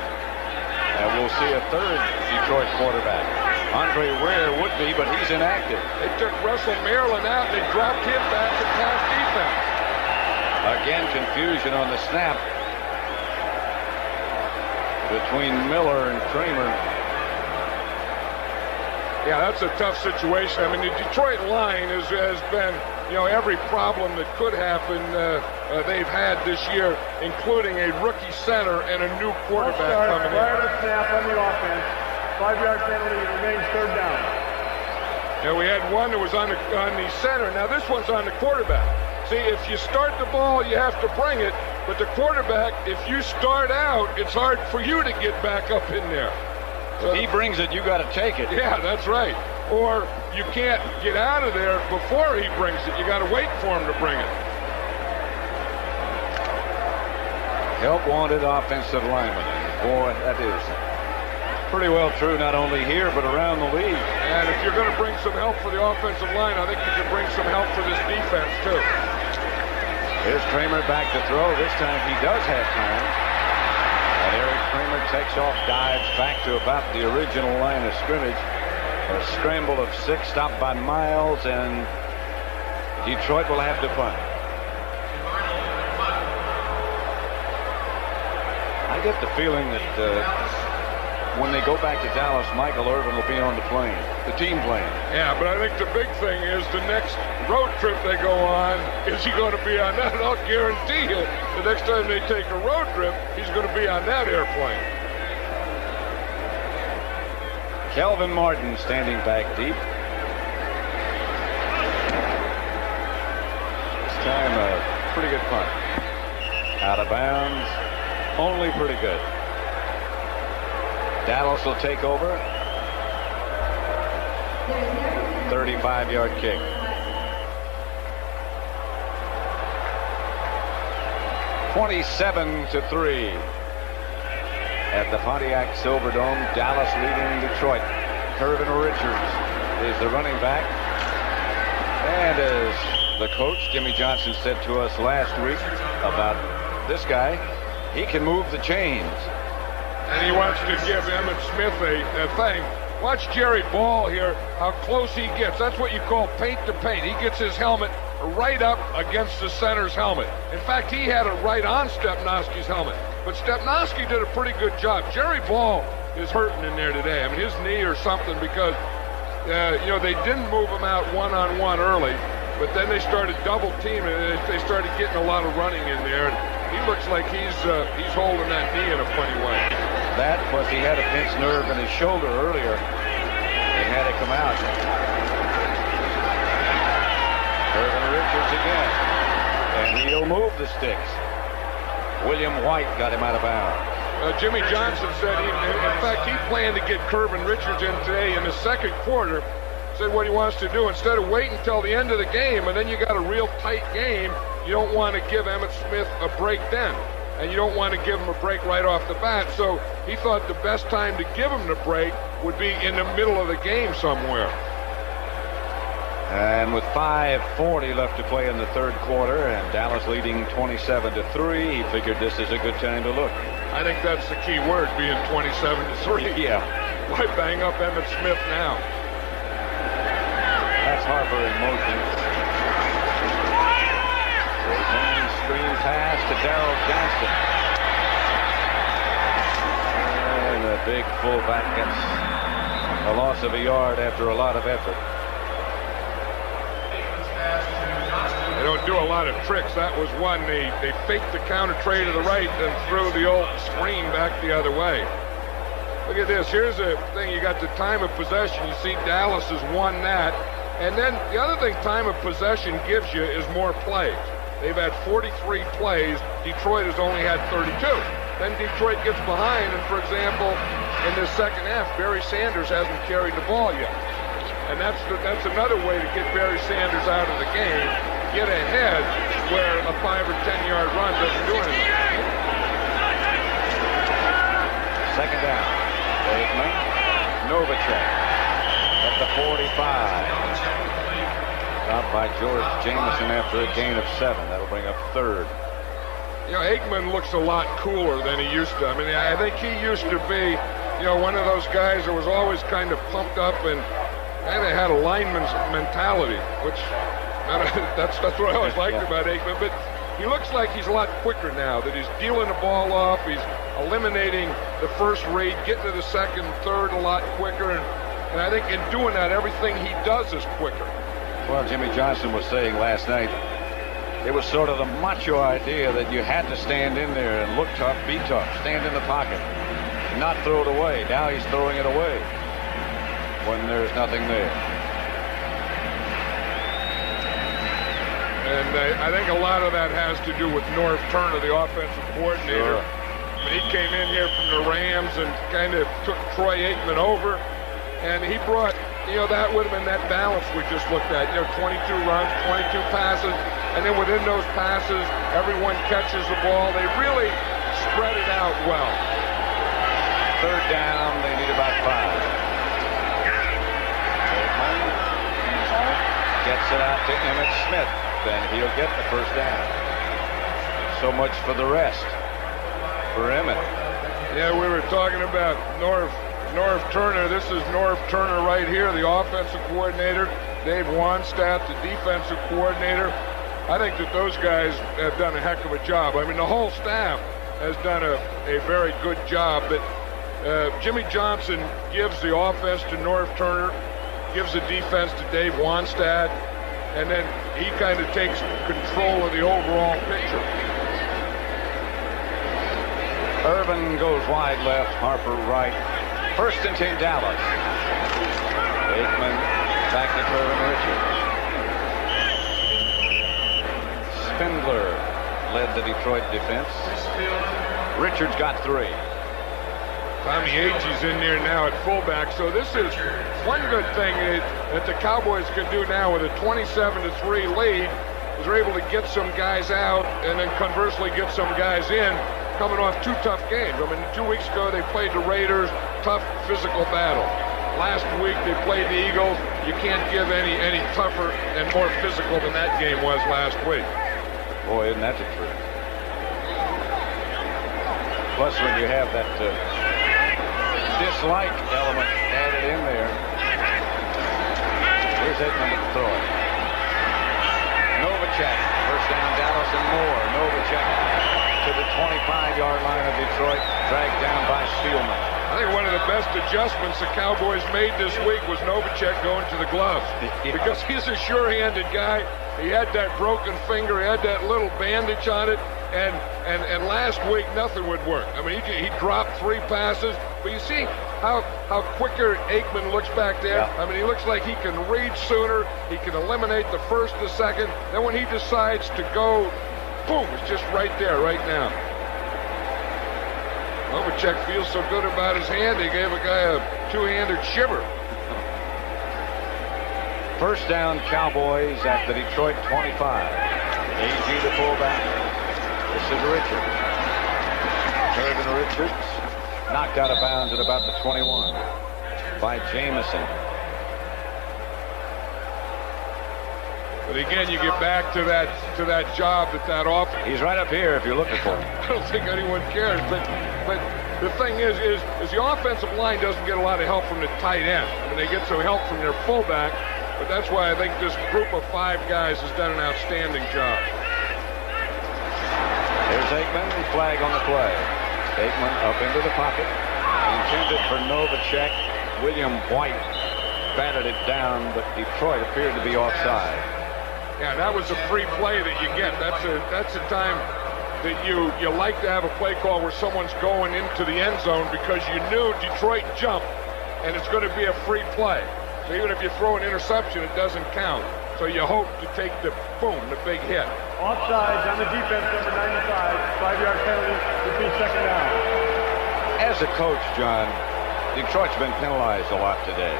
And we'll see a 3rd Detroit quarterback. Andre Ware would be, but he's inactive. They took Russell Maryland out, and they dropped him back to pass defense. Again, confusion on the snap between Miller and Kramer. Yeah, that's a tough situation. I mean, the Detroit line has been, you know, every problem that could happen they've had this year, including a rookie center and a new quarterback coming in. Prior to snap on the offense, 5-yard penalty, remains 3rd down. Yeah, we had one that was on the center. Now this one's on the quarterback. See, if you start the ball, you have to bring it. But the quarterback, if you start out, it's hard for you to get back up in there. He brings it, you got to take it. Yeah, that's right. Or you can't get out of there before he brings it. You got to wait for him to bring it. Help wanted offensive lineman. Boy, that is pretty well true, not only here, but around the league. And if you're going to bring some help for the offensive line, I think you can bring some help for this defense, too. Here's Kramer back to throw. This time he does have time. And Eric Kramer takes off, dives back to about the original line of scrimmage. A scramble of 6 stopped by Miles, and Detroit will have to punt. I get the feeling that when they go back to Dallas, Michael Irvin will be on the plane, the team plane. Yeah, but I think the big thing is the next road trip they go on, is he going to be on that? And I'll guarantee you, the next time they take a road trip, he's going to be on that airplane. Kelvin Martin standing back deep. This time a pretty good punt. Out of bounds, only pretty good. Dallas will take over. 35-yard kick. (27-3) at the Pontiac Silverdome. Dallas leading Detroit. Curvin Richards is the running back. And as the coach, Jimmy Johnson, said to us last week about this guy, he can move the chains. And he wants to give Emmitt Smith a thing. Watch Jerry Ball here, how close he gets. That's what you call paint to paint. He gets his helmet right up against the center's helmet. In fact, he had it right on Stepnoski's helmet. But Stepnoski did a pretty good job. Jerry Ball is hurting in there today. I mean, his knee or something, because, you know, they didn't move him out one-on-one early, but then they started double teaming, and they started getting a lot of running in there. And he looks like he's holding that knee in a funny way. That, plus he had a pinched nerve in his shoulder earlier. They had it come out. Curvin Richards again. And he'll move the sticks. William White got him out of bounds. Jimmy Johnson said, in fact, he planned to get Curvin Richards in today in the second quarter. Said what he wants to do, instead of waiting until the end of the game, and then you got a real tight game, you don't want to give Emmitt Smith a break then. And you don't want to give him a break right off the bat. So he thought the best time to give him the break would be in the middle of the game somewhere. And with 5:40 left to play in the third quarter, and Dallas leading 27-3, he figured this is a good time to look. I think that's the key word, being 27-3. Yeah. Why bang up Emmitt Smith now? That's Harper in motion. Screen pass to Darrell Johnston. And the big fullback gets a loss of a yard after a lot of effort. They don't do a lot of tricks. That was one. They faked the counter trey to the right and threw the old screen back the other way. Look at this. Here's a thing. You got the time of possession. You see Dallas has won that. And then the other thing time of possession gives you is more plays. They've had 43 plays. Detroit has only had 32. Then Detroit gets behind, and for example, in the second half, Barry Sanders hasn't carried the ball yet. And that's another way to get Barry Sanders out of the game, get ahead where a 5 or 10-yard run doesn't do anything. Second down. Bateman, Novacek at the 45. Stopped by George Jameson after a gain of 7. That'll bring up third. You know, Aikman looks a lot cooler than he used to. I mean, I think he used to be, you know, one of those guys that was always kind of pumped up and kind of had a lineman's mentality, which that's what I always liked about Aikman. But he looks like he's a lot quicker now, that he's dealing the ball off, he's eliminating the first read, getting to the second, third a lot quicker. And I think in doing that, everything he does is quicker. Well, Jimmy Johnson was saying last night, it was sort of the macho idea that you had to stand in there and look tough, be tough, stand in the pocket, not throw it away. Now he's throwing it away when there's nothing there. And I think a lot of that has to do with Norv Turner, the offensive coordinator. Sure. When he came in here from the Rams and kind of took Troy Aikman over, and he brought, you know, that would have been that balance we just looked at. You know, 22 runs, 22 passes, and then within those passes, everyone catches the ball. They really spread it out well. Third down, they need about 5. Aikman gets it out to Emmitt Smith, then he'll get the first down. So much for the rest for Emmitt. Yeah, we were talking about Norv Turner. This is Norv Turner right here, the offensive coordinator. Dave Wanstadt, the defensive coordinator. I think that those guys have done a heck of a job. I mean, the whole staff has done a very good job. But Jimmy Johnson gives the offense to North Turner, gives the defense to Dave Wanstad, and then he kind of takes control of the overall picture. Irvin goes wide left, Harper right. 1st and 10 Dallas. Aikman back to Irvin Richards. Spindler led the Detroit defense. Richards got 3. Tommy Agee in there now at fullback. So this is one good thing that the Cowboys can do now with a 27-3 lead is they're able to get some guys out and then conversely get some guys in coming off 2 tough games. I mean, 2 weeks ago they played the Raiders, tough physical battle. Last week they played the Eagles. You can't give any tougher and more physical than that game was last week. Boy, isn't that the truth? Plus when you have that dislike element added in there. Here's Aikman to throw it. Novacek, 1st down Dallas and more. Novacek to the 25-yard line of Detroit, dragged down by Spielman. I think one of the best adjustments the Cowboys made this week was Novacek going to the gloves. Yeah. Because he's a sure-handed guy. He had that broken finger, he had that little bandage on it, and last week nothing would work. I mean, he dropped 3 passes, but you see how quicker Aikman looks back there. Yeah. I mean, he looks like he can read sooner, he can eliminate the 1st, the 2nd, then when he decides to go, boom, it's just right there, right now. Novacek feels so good about his hand, he gave a guy a 2-handed shiver. 1st down Cowboys at the Detroit 25. Agee the fullback. This is Richards. Irvin Richards knocked out of bounds at about the 21 by Jamison. But again, you get back to that job that offense. He's right up here if you're looking for him. I don't think anyone cares, but the thing is the offensive line doesn't get a lot of help from the tight end. I mean, they get some help from their fullback, but that's why I think this group of 5 guys has done an outstanding job. There's Aikman, flag on the play. Aikman up into the pocket. Intended for Novacek. William White batted it down, but Detroit appeared to be offside. Yeah, that was a free play that you get. That's a time that you like to have a play call where someone's going into the end zone because you knew Detroit jumped and it's going to be a free play. So even if you throw an interception, it doesn't count. So you hope to take the big hit. Offsides on the defense, number 95. 5-yard penalty, would be 2nd down. As a coach, John, Detroit's been penalized a lot today.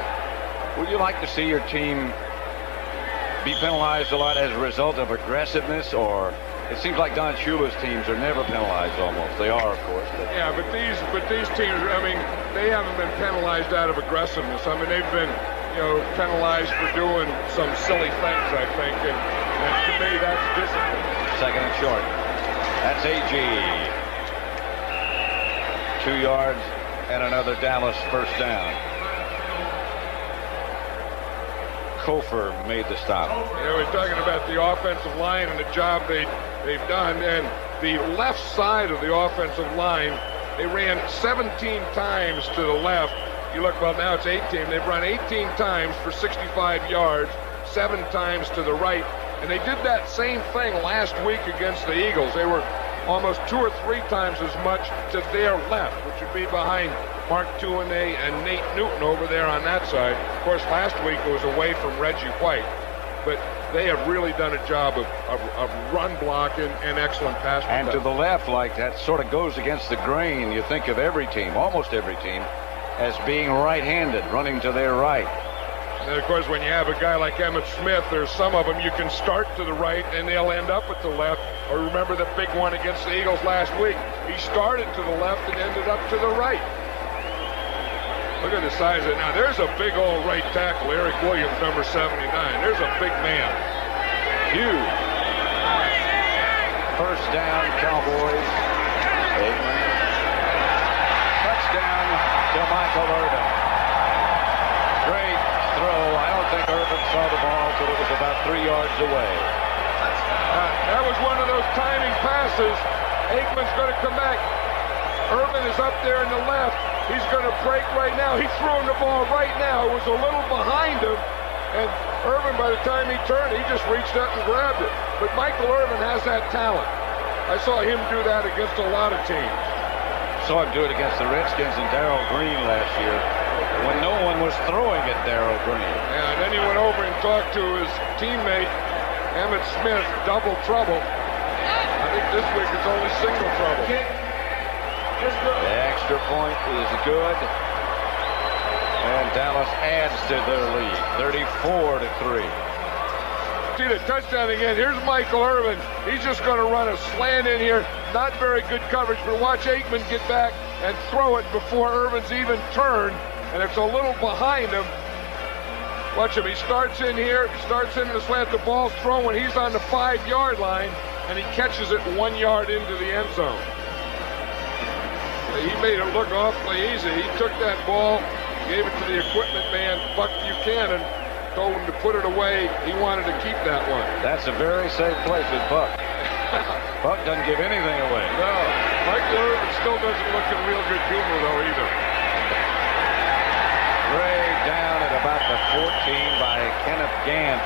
Would you like to see your team be penalized a lot as a result of aggressiveness, or it seems like Don Shula's teams are never penalized almost. They are, of course. But yeah, but these teams, I mean, they haven't been penalized out of aggressiveness. I mean, they've been, penalized for doing some silly things, I think, and to me, that's discipline. 2nd and short. That's Agee. 2 yards and another Dallas 1st down. Kofer made the stop. We're talking about the offensive line and the job they've done, and the left side of the offensive line, they ran 17 times to the left. You look, well, now it's 18. They've run 18 times for 65 yards, 7 times to the right, and they did that same thing last week against the Eagles. They were almost 2 or 3 times as much to their left, which would be behind Mark Tuinei and Nate Newton over there on that side. Of course, last week it was away from Reggie White, but they have really done a job of run blocking and excellent pass protection. And to the left, like that sort of goes against the grain. You think of every team, almost every team, as being right-handed, running to their right. And of course, when you have a guy like Emmitt Smith, there's some of them you can start to the right and they'll end up at the left. Or remember the big one against the Eagles last week. He started to the left and ended up to the right. Look at the size of it. Now, there's a big old right tackle, Eric Williams, number 79. There's a big man. Huge. 1st down, Cowboys. Aikman. Touchdown to Michael Irvin. Great throw. I don't think Irvin saw the ball until it was about 3 yards away. That was one of those timing passes. Aikman's going to come back. Irvin is up there in the left. He's going to break right now. He threw him the ball right now. It was a little behind him. And Irvin, by the time he turned, he just reached out and grabbed it. But Michael Irvin has that talent. I saw him do that against a lot of teams. Saw him do it against the Redskins and Darrell Green last year when no one was throwing at Darrell Green. Yeah, and then he went over and talked to his teammate, Emmitt Smith, double trouble. I think this week it's only single trouble. The extra point is good. And Dallas adds to their lead, 34-3. See the touchdown again. Here's Michael Irvin. He's just going to run a slant in here. Not very good coverage, but watch Aikman get back and throw it before Irvin's even turned. And it's a little behind him. Watch him. He starts in here, starts in the slant. The ball's thrown when he's on the 5-yard line, and he catches it 1 yard into the end zone. He made it look awfully easy. He took that ball, gave it to the equipment man, Buck Buchanan, told him to put it away. He wanted to keep that one. That's a very safe place with Buck. Buck doesn't give anything away. No. Michael Irvin still doesn't look in real good humor, though, either. Ray down at about the 14 by Kenneth Gant.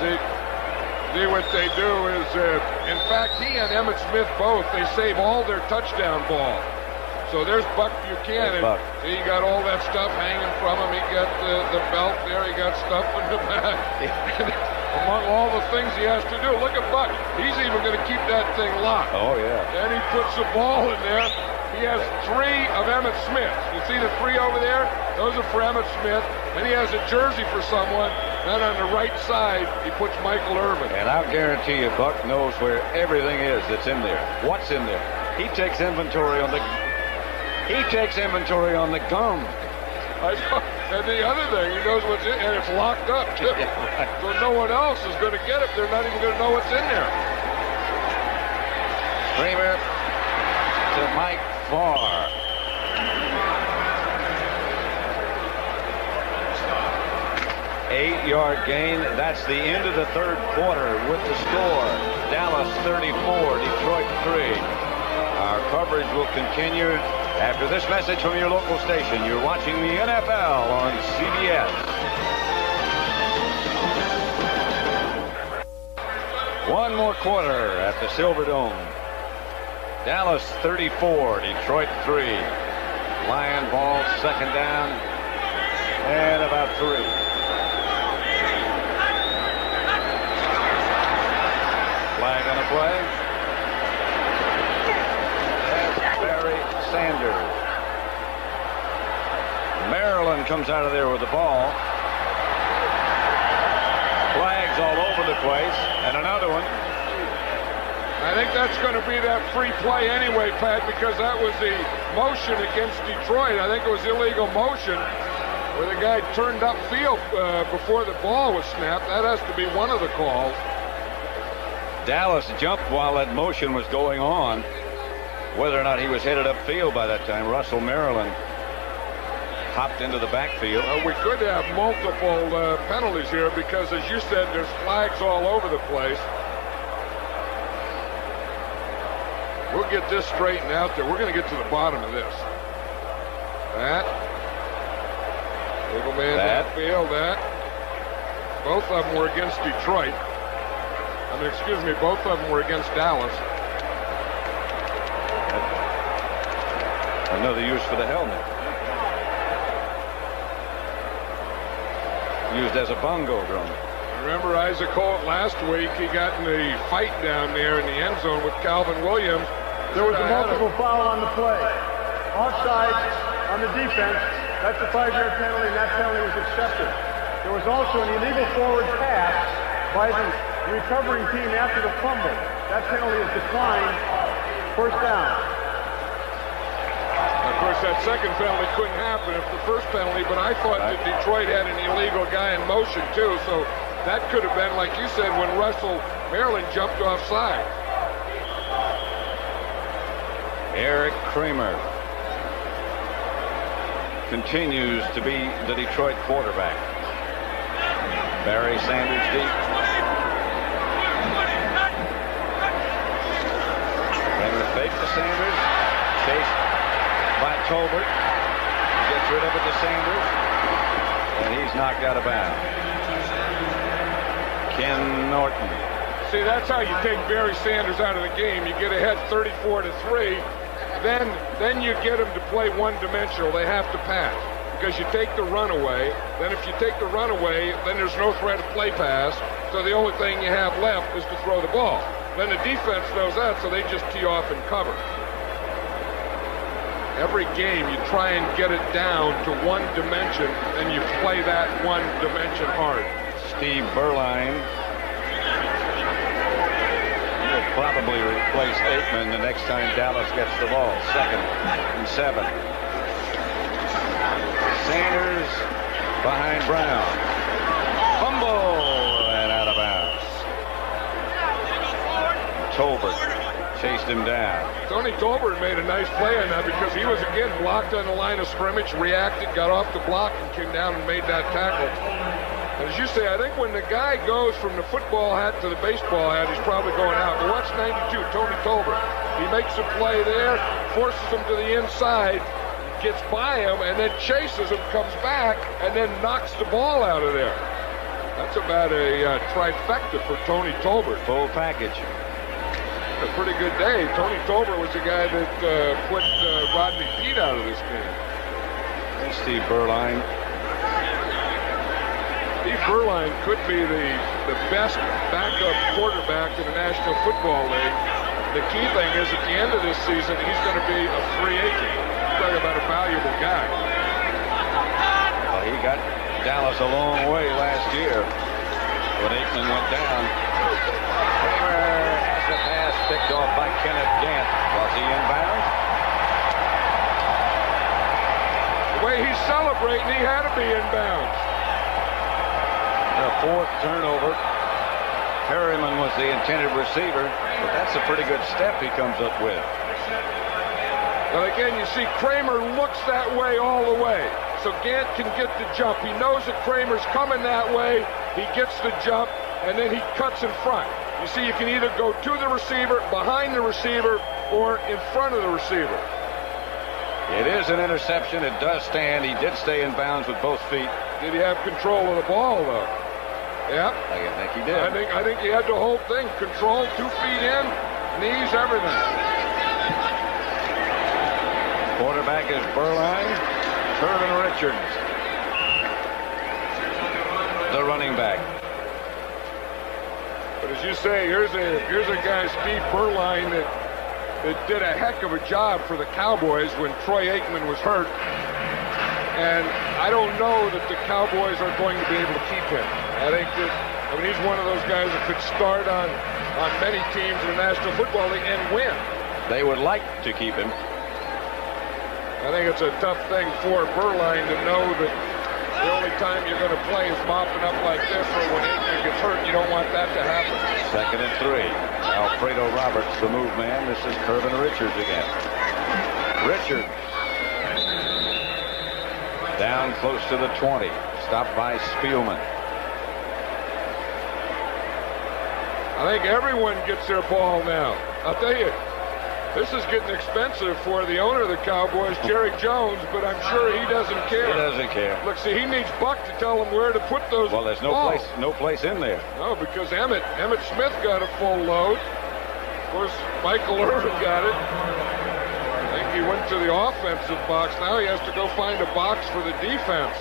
See what they do is, in fact, he and Emmitt Smith both, they save all their touchdown balls. So there's Buck Buchanan. Buck. See, he got all that stuff hanging from him. He got the belt there. He got stuff in the back. Among all the things he has to do, look at Buck. He's even going to keep that thing locked. Oh, yeah. Then he puts the ball in there. He has 3 of Emmitt Smith. You see the 3 over there? Those are for Emmitt Smith. And he has a jersey for someone. Then on the right side, he puts Michael Irvin. And I'll guarantee you, Buck knows where everything is that's in there. What's in there? He takes inventory on the gum. And the other thing, he knows what's in, and it's locked up too. Yeah, right. So no one else is going to get it. They're not even going to know what's in there. Kramer to Mike Farr. Eight-yard gain. That's the end of the third quarter with the score. Dallas 34, Detroit 3. Our coverage will continue after this message from your local station. You're watching the NFL on CBS. One more quarter at the Silverdome. Dallas 34, Detroit 3. Lion ball, second down, and about 3. Flag on the play. Sanders. Maryland comes out of there with the ball. Flags all over the place. And another one. I think that's going to be that free play anyway, Pat, because that was the motion against Detroit. I think it was illegal motion where the guy turned upfield before the ball was snapped. That has to be one of the calls. Dallas jumped while that motion was going on. Whether or not he was headed upfield by that time, Russell Maryland hopped into the backfield. We could have multiple penalties here because, as you said, there's flags all over the place. We'll get this straightened out there. We're going to get to the bottom of this. That. Legal man downfield. That. Both of them were against Detroit. Excuse me, both of them were against Dallas. Another use for the helmet. Used as a bongo drum. Remember Isaac Holt last week? He got in the fight down there in the end zone with Calvin Williams. There was a multiple foul on the play. Offside on the defense. That's a 5-yard penalty, and that penalty was accepted. There was also an illegal forward pass by the recovering team after the fumble. That penalty is declined. First down. Of course, that second penalty couldn't happen if the first penalty, but I thought that Detroit had an illegal guy in motion, too, so that could have been, like you said, when Russell Maryland jumped offside. Eric Kramer continues to be the Detroit quarterback. Barry Sanders deep. Tolbert gets rid of it to Sanders, and he's knocked out of bounds. Ken Norton. See, that's how you take Barry Sanders out of the game. You get ahead 34-3. Then you get them to play one-dimensional. They have to pass because you take the run away. Then if you take the run away, then there's no threat of play pass. So the only thing you have left is to throw the ball. Then the defense knows that, so they just tee off and cover. Every game you try and get it down to one dimension, and you play that one dimension hard. Steve Berline. He'll probably replace Aikman the next time Dallas gets the ball. 2nd and 7. Sanders behind Brown. Fumble and out of bounds. Tolbert chased him down. Tony Tolbert made a nice play on that because he was again blocked on the line of scrimmage, reacted, got off the block, and came down and made that tackle. And as you say, I think when the guy goes from the football hat to the baseball hat, he's probably going out. But watch 92, Tony Tolbert. He makes a play there, forces him to the inside, gets by him, and then chases him, comes back, and then knocks the ball out of there. That's about a trifecta for Tony Tolbert. Full package. A pretty good day. Tony Tolbert was the guy that put Rodney Peete out of this game. And Steve Berline. Steve Berline could be the best backup quarterback in the National Football League. The key thing is at the end of this season, he's going to be a free agent. Talking about a valuable guy. Well, he got Dallas a long way last year when Aikman went down. Kramer has the pass picked off by Kenneth Gant. Was he inbounds? The way he's celebrating, he had to be inbounds. The 4th turnover. Perryman was the intended receiver, but that's a pretty good step he comes up with. Well, again, you see Kramer looks that way all the way. So Gant can get the jump. He knows that Kramer's coming that way. He gets the jump, and then he cuts in front. You see, you can either go to the receiver, behind the receiver, or in front of the receiver. It is an interception. It does stand. He did stay in bounds with both feet. Did he have control of the ball, though? Yeah. I think he did. I think he had the whole thing. Control, 2 feet in, knees, everything. Quarterback is Berline. Irvin Richards, the running back. But as you say, here's a guy, Steve Berline, that did a heck of a job for the Cowboys when Troy Aikman was hurt. And I don't know that the Cowboys are going to be able to keep him. I think that, he's one of those guys that could start on many teams in the National Football League and win. They would like to keep him. I think it's a tough thing for Berline to know that the only time you're going to play is mopping up like this, or when Aikman gets hurt, you don't want that to happen. 2nd and 3. Alfredo Roberts, the move man. This is Irvin Richards again. Richards. Down close to the 20. Stopped by Spielman. I think everyone gets their ball now. I'll tell you, this is getting expensive for the owner of the Cowboys, Jerry Jones, but I'm sure he doesn't care. He doesn't care. Look, see, he needs Buck to tell him where to put those balls. Well, there's no place in there. No, because Emmett Smith got a full load. Of course, Michael Irvin got it. I think he went to the offensive box. Now he has to go find a box for the defense.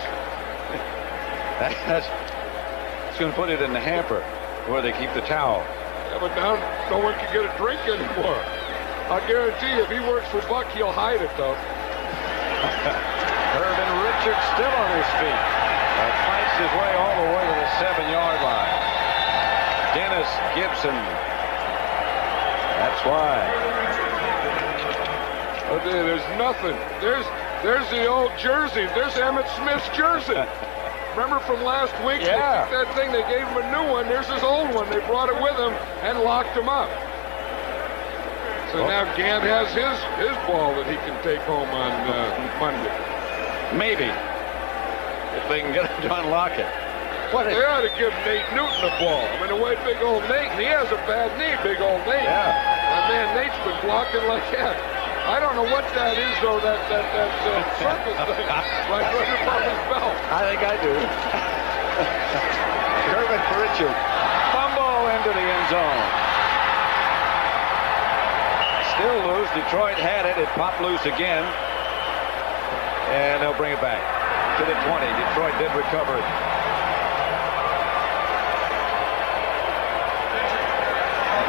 It's going to put it in the hamper where they keep the towel. Yeah, but now no one can get a drink anymore. I guarantee you, if he works for Buck, he'll hide it, though. Irvin Richards still on his feet. Fights his way all the way to the 7-yard line. Dennis Gibson. That's why. Okay, there's nothing. There's the old jersey. There's Emmitt Smith's jersey. Remember from last week? Yeah. They took that thing, they gave him a new one. There's his old one. They brought it with him and locked him up. So now Gant has his ball that he can take home on Monday. Maybe. If they can get him to unlock it. They ought to give Nate Newton a ball. I mean, the way big old Nate, he has a bad knee, big old Nate. Yeah. My man Nate's been blocking like that. I don't know what that is, though, that circle thing right above his belt. I think I do. Kermit Pritchard. Fumble into the end zone. Still loose. Detroit had it. It popped loose again. And they'll bring it back to the 20. Detroit did recover it.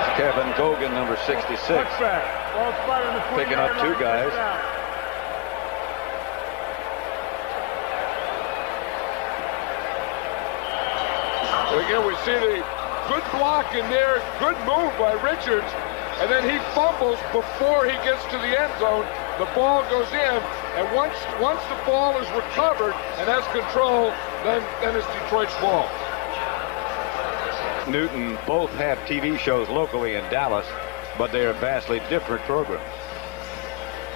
It's Kevin Gogan, number 66. Picking up two guys. Again, we see the good block in there, good move by Richards, and then he fumbles before he gets to the end zone. The ball goes in, and once the ball is recovered and has control, then it's Detroit's ball. Newton both have TV shows locally in Dallas, but they are vastly different programs.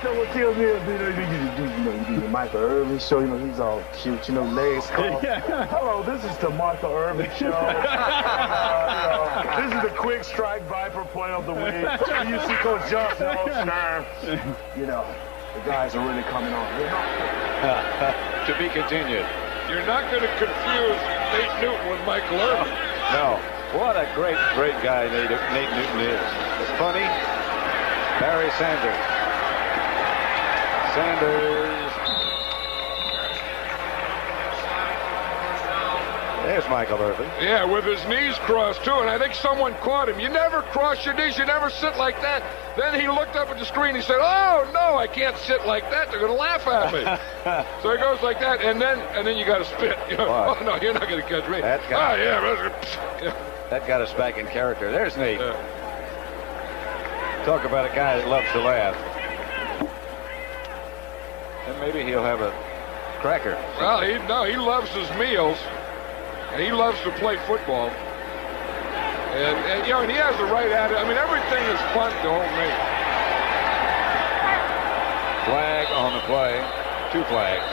You know what kills me? You do the Michael Irvin show. You know, he's all cute. You know, legs crossed. Hello, this is the Michael Irvin show. This is the quick strike Viper play of the week. You see Coach Johnson on Stern. You know, the guys are really coming on. You know? To be continued. You're not going to confuse Nate Newton with Michael Irvin. No. What a great guy Nate Newton is. It's funny. Barry Sanders. There's Michael Irvin. Yeah, with his knees crossed, too, and I think someone caught him. You never cross your knees. You never sit like that. Then he looked up at the screen. He said, "Oh, no, I can't sit like that. They're going to laugh at me." So he goes like that, and then you got to spit. You know, oh, no, you're not going to catch me. Yeah. That got us back in character. There's Nate. Talk about a guy that loves to laugh. And maybe he'll have a cracker. Well, he loves his meals. And he loves to play football. And you know, and he has the right attitude. I mean, everything is fun to old Nate. Flag on the play. 2 flags.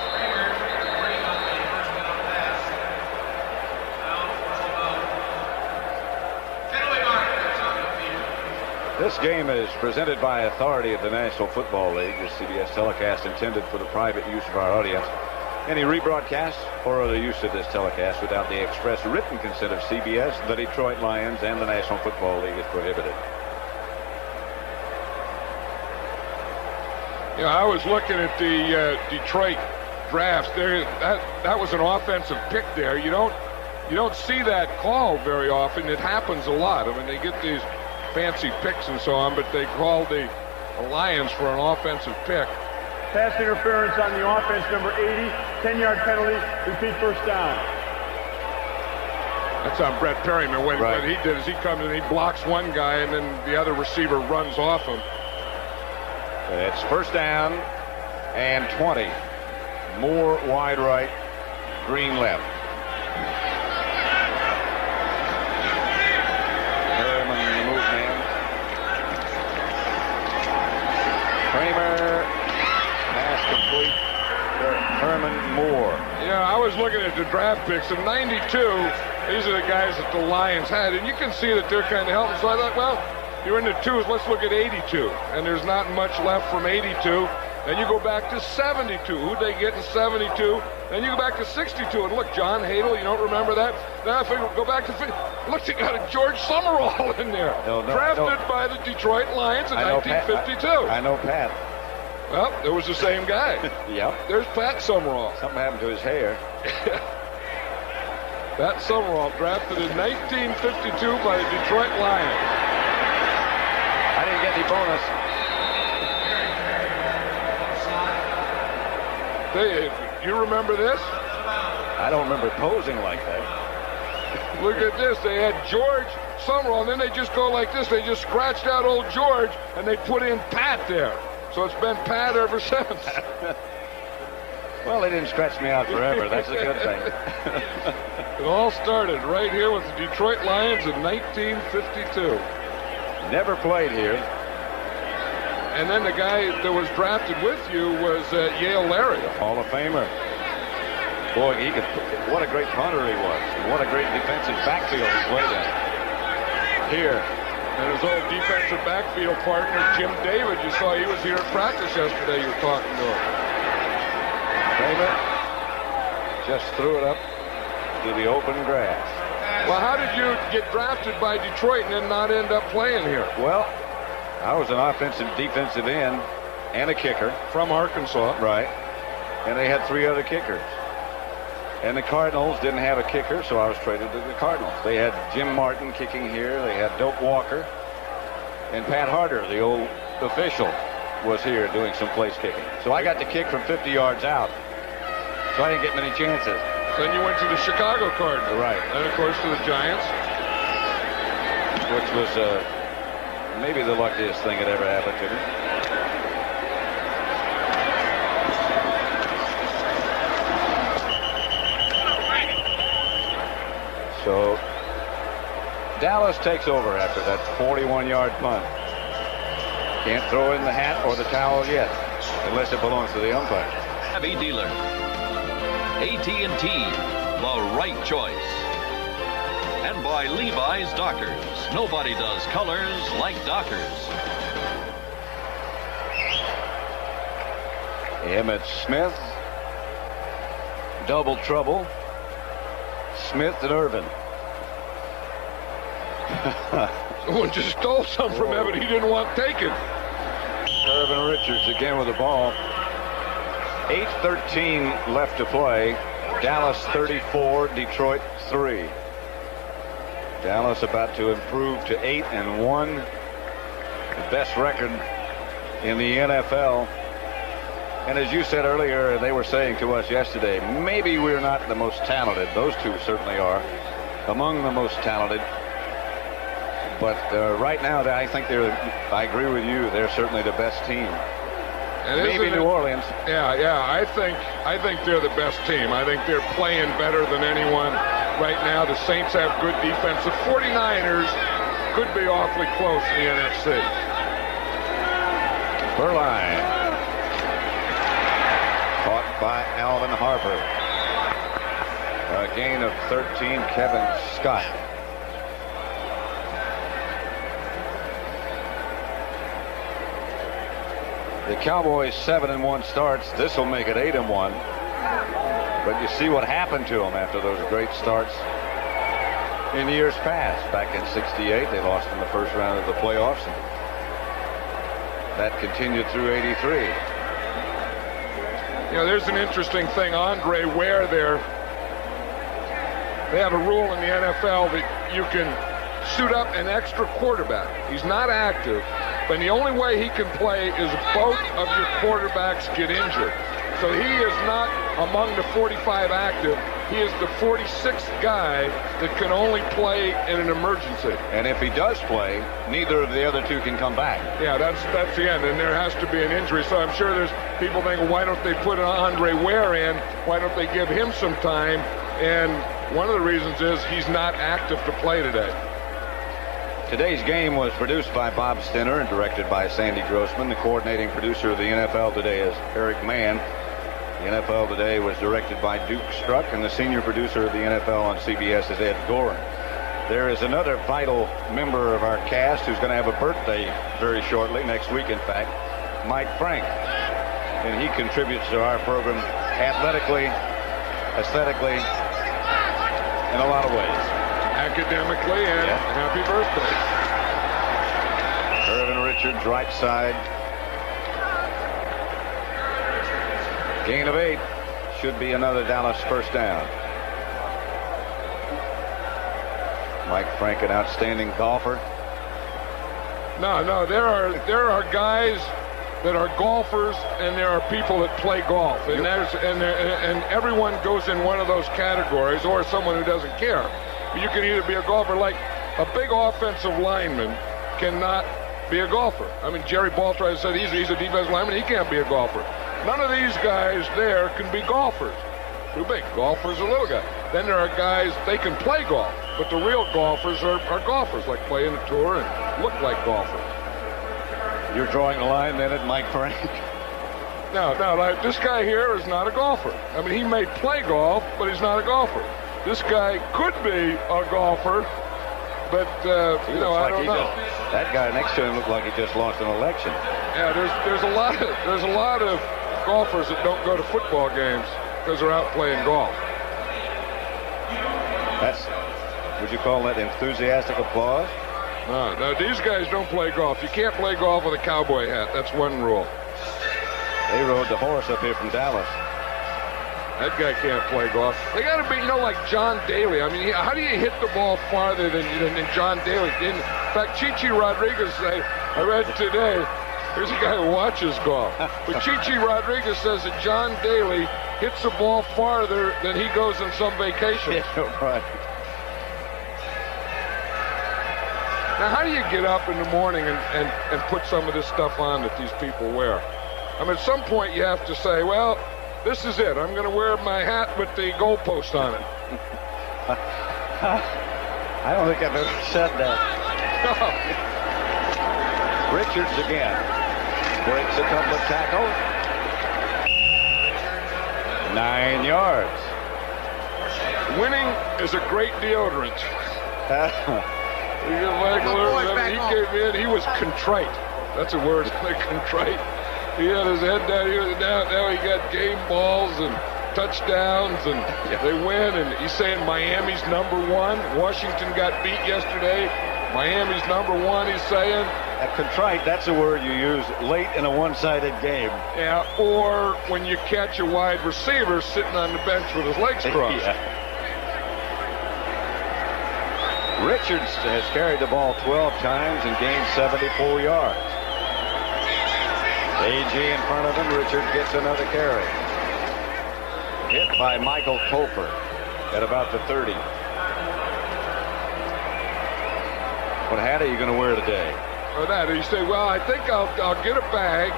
This game is presented by authority of the National Football League. The CBS telecast intended for the private use of our audience. Any rebroadcast or other use of this telecast without the express written consent of CBS, the Detroit Lions, and the National Football League is prohibited. Yeah, I was looking at the Detroit drafts. There, that was an offensive pick there. You don't see that call very often. It happens a lot. I mean, they get these fancy picks and so on, but they called the Lions for an offensive pick. Pass interference on the offense, number 80, 10-yard penalty, repeat first down. That's on Brett Perryman. What he did is he comes and he blocks one guy, and then the other receiver runs off him. It's first down and 20. Moore wide right, Green left. Herman, the move man. Kramer, pass complete. Herman Moore. Yeah, I was looking at the draft picks. In 92, these are the guys that the Lions had, and you can see that they're kind of helping. So I thought, well, you're in the twos, let's look at 82. And there's not much left from 82. Then you go back to 72. Who'd they get in 72? Then you go back to 62. And look, John Hadle, you don't remember that? Then I figure, go back to 50. Look, you got a George Summerall in there. Drafted by the Detroit Lions in 1952. I know Pat. Well, it was the same guy. Yep. There's Pat Summerall. Something happened to his hair. Pat Summerall, drafted in 1952 by the Detroit Lions. I didn't get any bonus. You remember this? I don't remember posing like that. Look at this. They had George Summerall, and then they just go like this. They just scratched out old George, and they put in Pat there. So it's been Pat ever since. Well, they didn't stretch me out forever. That's a good thing. It all started right here with the Detroit Lions in 1952. Never played here. And then the guy that was drafted with you was Yale Larry. Hall of Famer. Boy, what a great punter he was. And what a great defensive backfield he played in. Here, And his old defensive backfield partner, Jim David, you saw he was here at practice yesterday. You were talking to him. David just threw it up to the open grass. Well, how did you get drafted by Detroit and then not end up playing here? Well, I was an offensive defensive end and a kicker. From Arkansas. Right. And they had 3 other kickers. And the Cardinals didn't have a kicker, so I was traded to the Cardinals. They had Jim Martin kicking here. They had Doak Walker. And Pat Harder, the old official, was here doing some place kicking. So I got to kick from 50 yards out. So I didn't get many chances. Then you went to the Chicago Cardinals. Right. And, of course, to the Giants. Which was maybe the luckiest thing that ever happened to me. So Dallas takes over after that 41-yard punt. Can't throw in the hat or the towel yet, unless it belongs to the umpire. Heavy dealer. AT&T, the right choice. And by Levi's Dockers. Nobody does colors like Dockers. Emmett Smith. Double trouble. Smith and Irvin. Someone just stole some from Emmett he didn't want taken. Irvin Richards again with the ball. 8:13 left to play. Dallas 34, Detroit 3. Dallas about to improve to 8-1. The best record in the NFL. And as you said earlier, they were saying to us yesterday, maybe we're not the most talented. Those two certainly are among the most talented. But right now, I think I agree with you. They're certainly the best team. And maybe New Orleans. Yeah. I think they're the best team. I think they're playing better than anyone right now. The Saints have good defense. The 49ers could be awfully close in the NFC. Berline. Caught by Alvin Harper. A gain of 13, Kevin Scott. The Cowboys 7-1 starts. This will make it 8-1. But you see what happened to them after those great starts in years past. Back in '68, they lost in the first round of the playoffs. And that continued through '83. You know, there's an interesting thing. Andre Ware there. They have a rule in the NFL that you can suit up an extra quarterback. He's not active, but the only way he can play is both of your quarterbacks get injured. So he is not among the 45 active. He is the 46th guy that can only play in an emergency. And if he does play, neither of the other two can come back. Yeah, that's the end, and there has to be an injury. So I'm sure there's people thinking, why don't they put Andre Ware in? Why don't they give him some time? And one of the reasons is he's not active to play today. Today's game was produced by Bob Stinner and directed by Sandy Grossman. The coordinating producer of the NFL Today is Eric Mann. The NFL Today was directed by Duke Struck, and the senior producer of the NFL on CBS is Ed Goren. There is another vital member of our cast who's going to have a birthday very shortly, next week in fact, Mike Frank. And he contributes to our program athletically, aesthetically, in a lot of ways. Academically, and happy birthday. Irvin Richards, right side. Gain of 8. Should be another Dallas first down. Mike Frank, an outstanding golfer. No, there are guys that are golfers, and there are people that play golf, and and everyone goes in one of those categories, or someone who doesn't care. You can either be a golfer, like a big offensive lineman cannot be a golfer. I mean, Jerry Baltrice said he's a defensive lineman. He can't be a golfer. None of these guys there can be golfers. Too big. Golfer's a little guy. Then there are guys, they can play golf, but the real golfers are golfers, like playing the tour and look like golfers. You're drawing a line then at Mike Frank? No, like this guy here is not a golfer. I mean, he may play golf, but he's not a golfer. This guy could be a golfer, but you know, I don't know. That guy next to him looked like he just lost an election. Yeah, there's a lot of golfers that don't go to football games because they're out playing golf. Would you call that enthusiastic applause? No, these guys don't play golf. You can't play golf with a cowboy hat. That's one rule. They rode the horse up here from Dallas. That guy can't play golf. They got to be, you know, like John Daly. I mean, how do you hit the ball farther than John Daly? In fact, Chichi Rodriguez, I read today, here's a guy who watches golf. But Chichi Rodriguez says that John Daly hits the ball farther than he goes on some vacation. Yeah, right. Now, how do you get up in the morning and put some of this stuff on that these people wear? I mean, at some point you have to say, well, this is it. I'm going to wear my hat with the goalpost on it. I don't think I've ever said that. Richards again. Breaks a couple of tackles. 9 yards. Winning is a great deodorant. He came in, he was contrite. That's a word, contrite. He had his head down here. Now he got game balls and touchdowns, and they win. And he's saying Miami's #1. Washington got beat yesterday. Miami's #1, he's saying. Contrite, that's a word you use late in a one-sided game. Yeah, or when you catch a wide receiver sitting on the bench with his legs crossed. Yeah. Richards has carried the ball 12 times and gained 74 yards. A.G. in front of him. Richards gets another carry. Hit by Michael Topher at about the 30. What hat are you going to wear today? Or that, or you say, well, I think I'll get a bag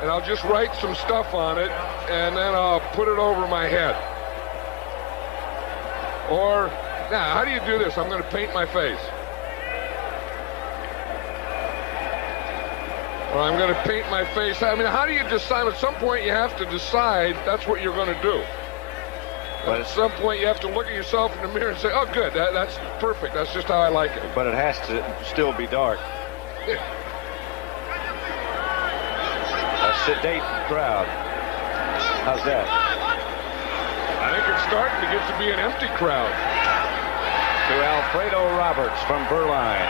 and I'll just write some stuff on it and then I'll put it over my head. Or, now, how do you do this? I'm going to paint my face. Or I'm going to paint my face. I mean, how do you decide? At some point, you have to decide that's what you're going to do. But at some point, you have to look at yourself in the mirror and say, oh, good, that's perfect. That's just how I like it. But it has to still be dark. A sedate crowd. How's that? I think it's starting to get to be an empty crowd. To Alfredo Roberts from Berline.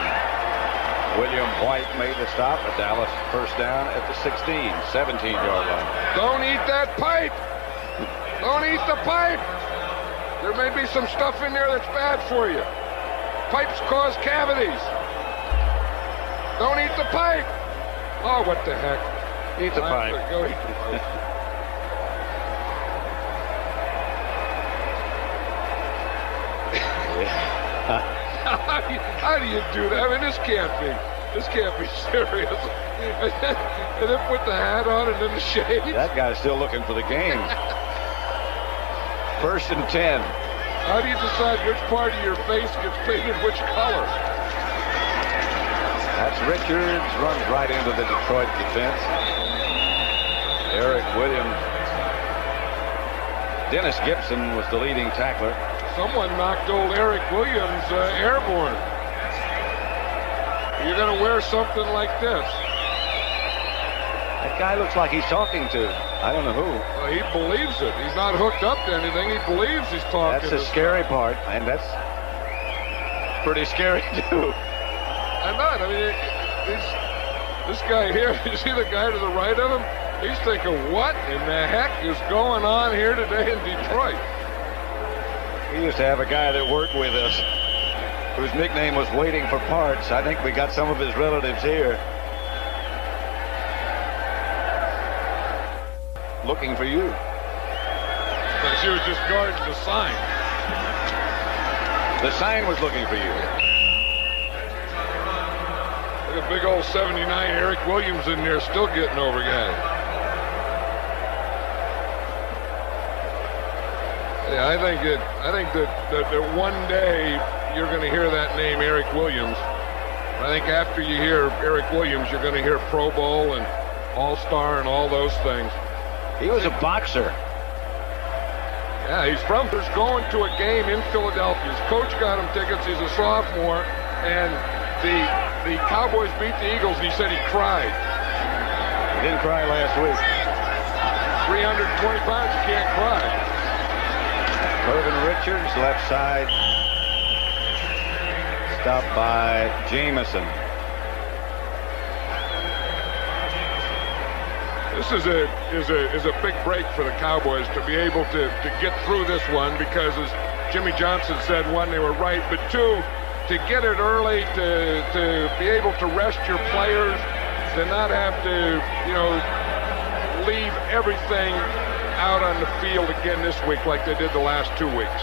William White made the stop. A Dallas first down at the 17-yard line. Don't eat that pipe. Don't eat the pipe. There may be some stuff in there that's bad for you. Pipes cause cavities. Don't eat the pipe. Oh, what the heck. Eat the pipe. Go eat the pipe. How do you do that? I mean, this can't be serious. And then put the hat on and then the shades. That guy's still looking for the game. 1st and 10. How do you decide which part of your face gets painted which color? That's Richards, runs right into the Detroit defense. Eric Williams. Dennis Gibson was the leading tackler. Someone knocked old Eric Williams airborne. You're going to wear something like this. That guy looks like he's talking to, I don't know who. Well, he believes it. He's not hooked up to anything. He believes he's talking. That's the scary part, and that's pretty scary too. I'm not. I mean, this guy here, you see the guy to the right of him? He's thinking, what in the heck is going on here today in Detroit? We used to have a guy that worked with us whose nickname was Waiting for Parts. I think we got some of his relatives here. Looking for you. But she was just guarding the sign. The sign was looking for you. Look at big old 79 Eric Williams in there still getting over guys. Yeah, I think that one day you're going to hear that name, Eric Williams. I think after you hear Eric Williams, you're going to hear Pro Bowl and All-Star and all those things. He was a boxer. Yeah, he's going to a game in Philadelphia. His coach got him tickets. He's a sophomore. and the Cowboys beat the Eagles, and he said he cried. He didn't cry last week. 320 pounds, you can't cry. Irvin Richards, left side. Stopped by Jameson. This is a big break for the Cowboys to be able to get through this one, because as Jimmy Johnson said, one, they were right, but two, to get it early, to be able to rest your players, to not have to, leave everything out on the field again this week like they did the last 2 weeks.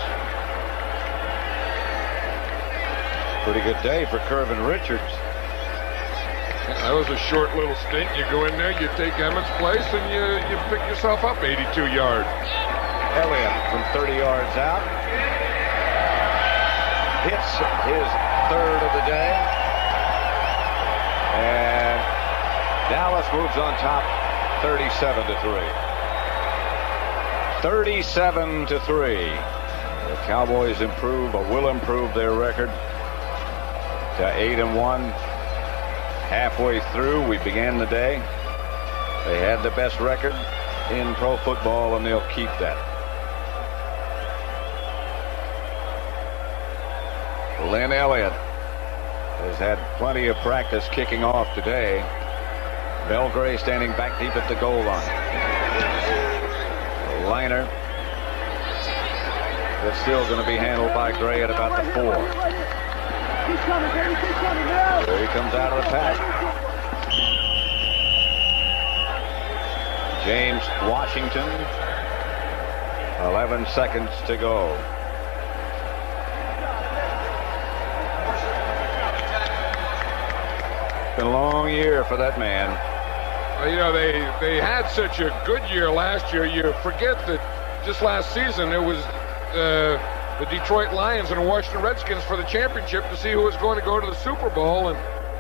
Pretty good day for Curvin Richards. That was a short little stint. You go in there, you take Emmett's place, and you pick yourself up 82 yards. Elliott from 30 yards out. Hits his third of the day. And Dallas moves on top 37-3. 37-3. The Cowboys improve, or will improve, their record to 8-1. Halfway through, we began the day. They had the best record in pro football, and they'll keep that. Lynn Elliott has had plenty of practice kicking off today. Belgray standing back deep at the goal line. A liner that's still going to be handled by Gray at about the 4. There he comes out of the pack. James Washington. 11 seconds to go. Been a long year for that man. They had such a good year last year. You forget that just last season it was the Detroit Lions and the Washington Redskins for the championship to see who was going to go to the Super Bowl, and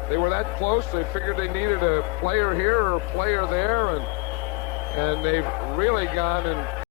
they were that close. They figured they needed a player here or a player there, and they've really gone and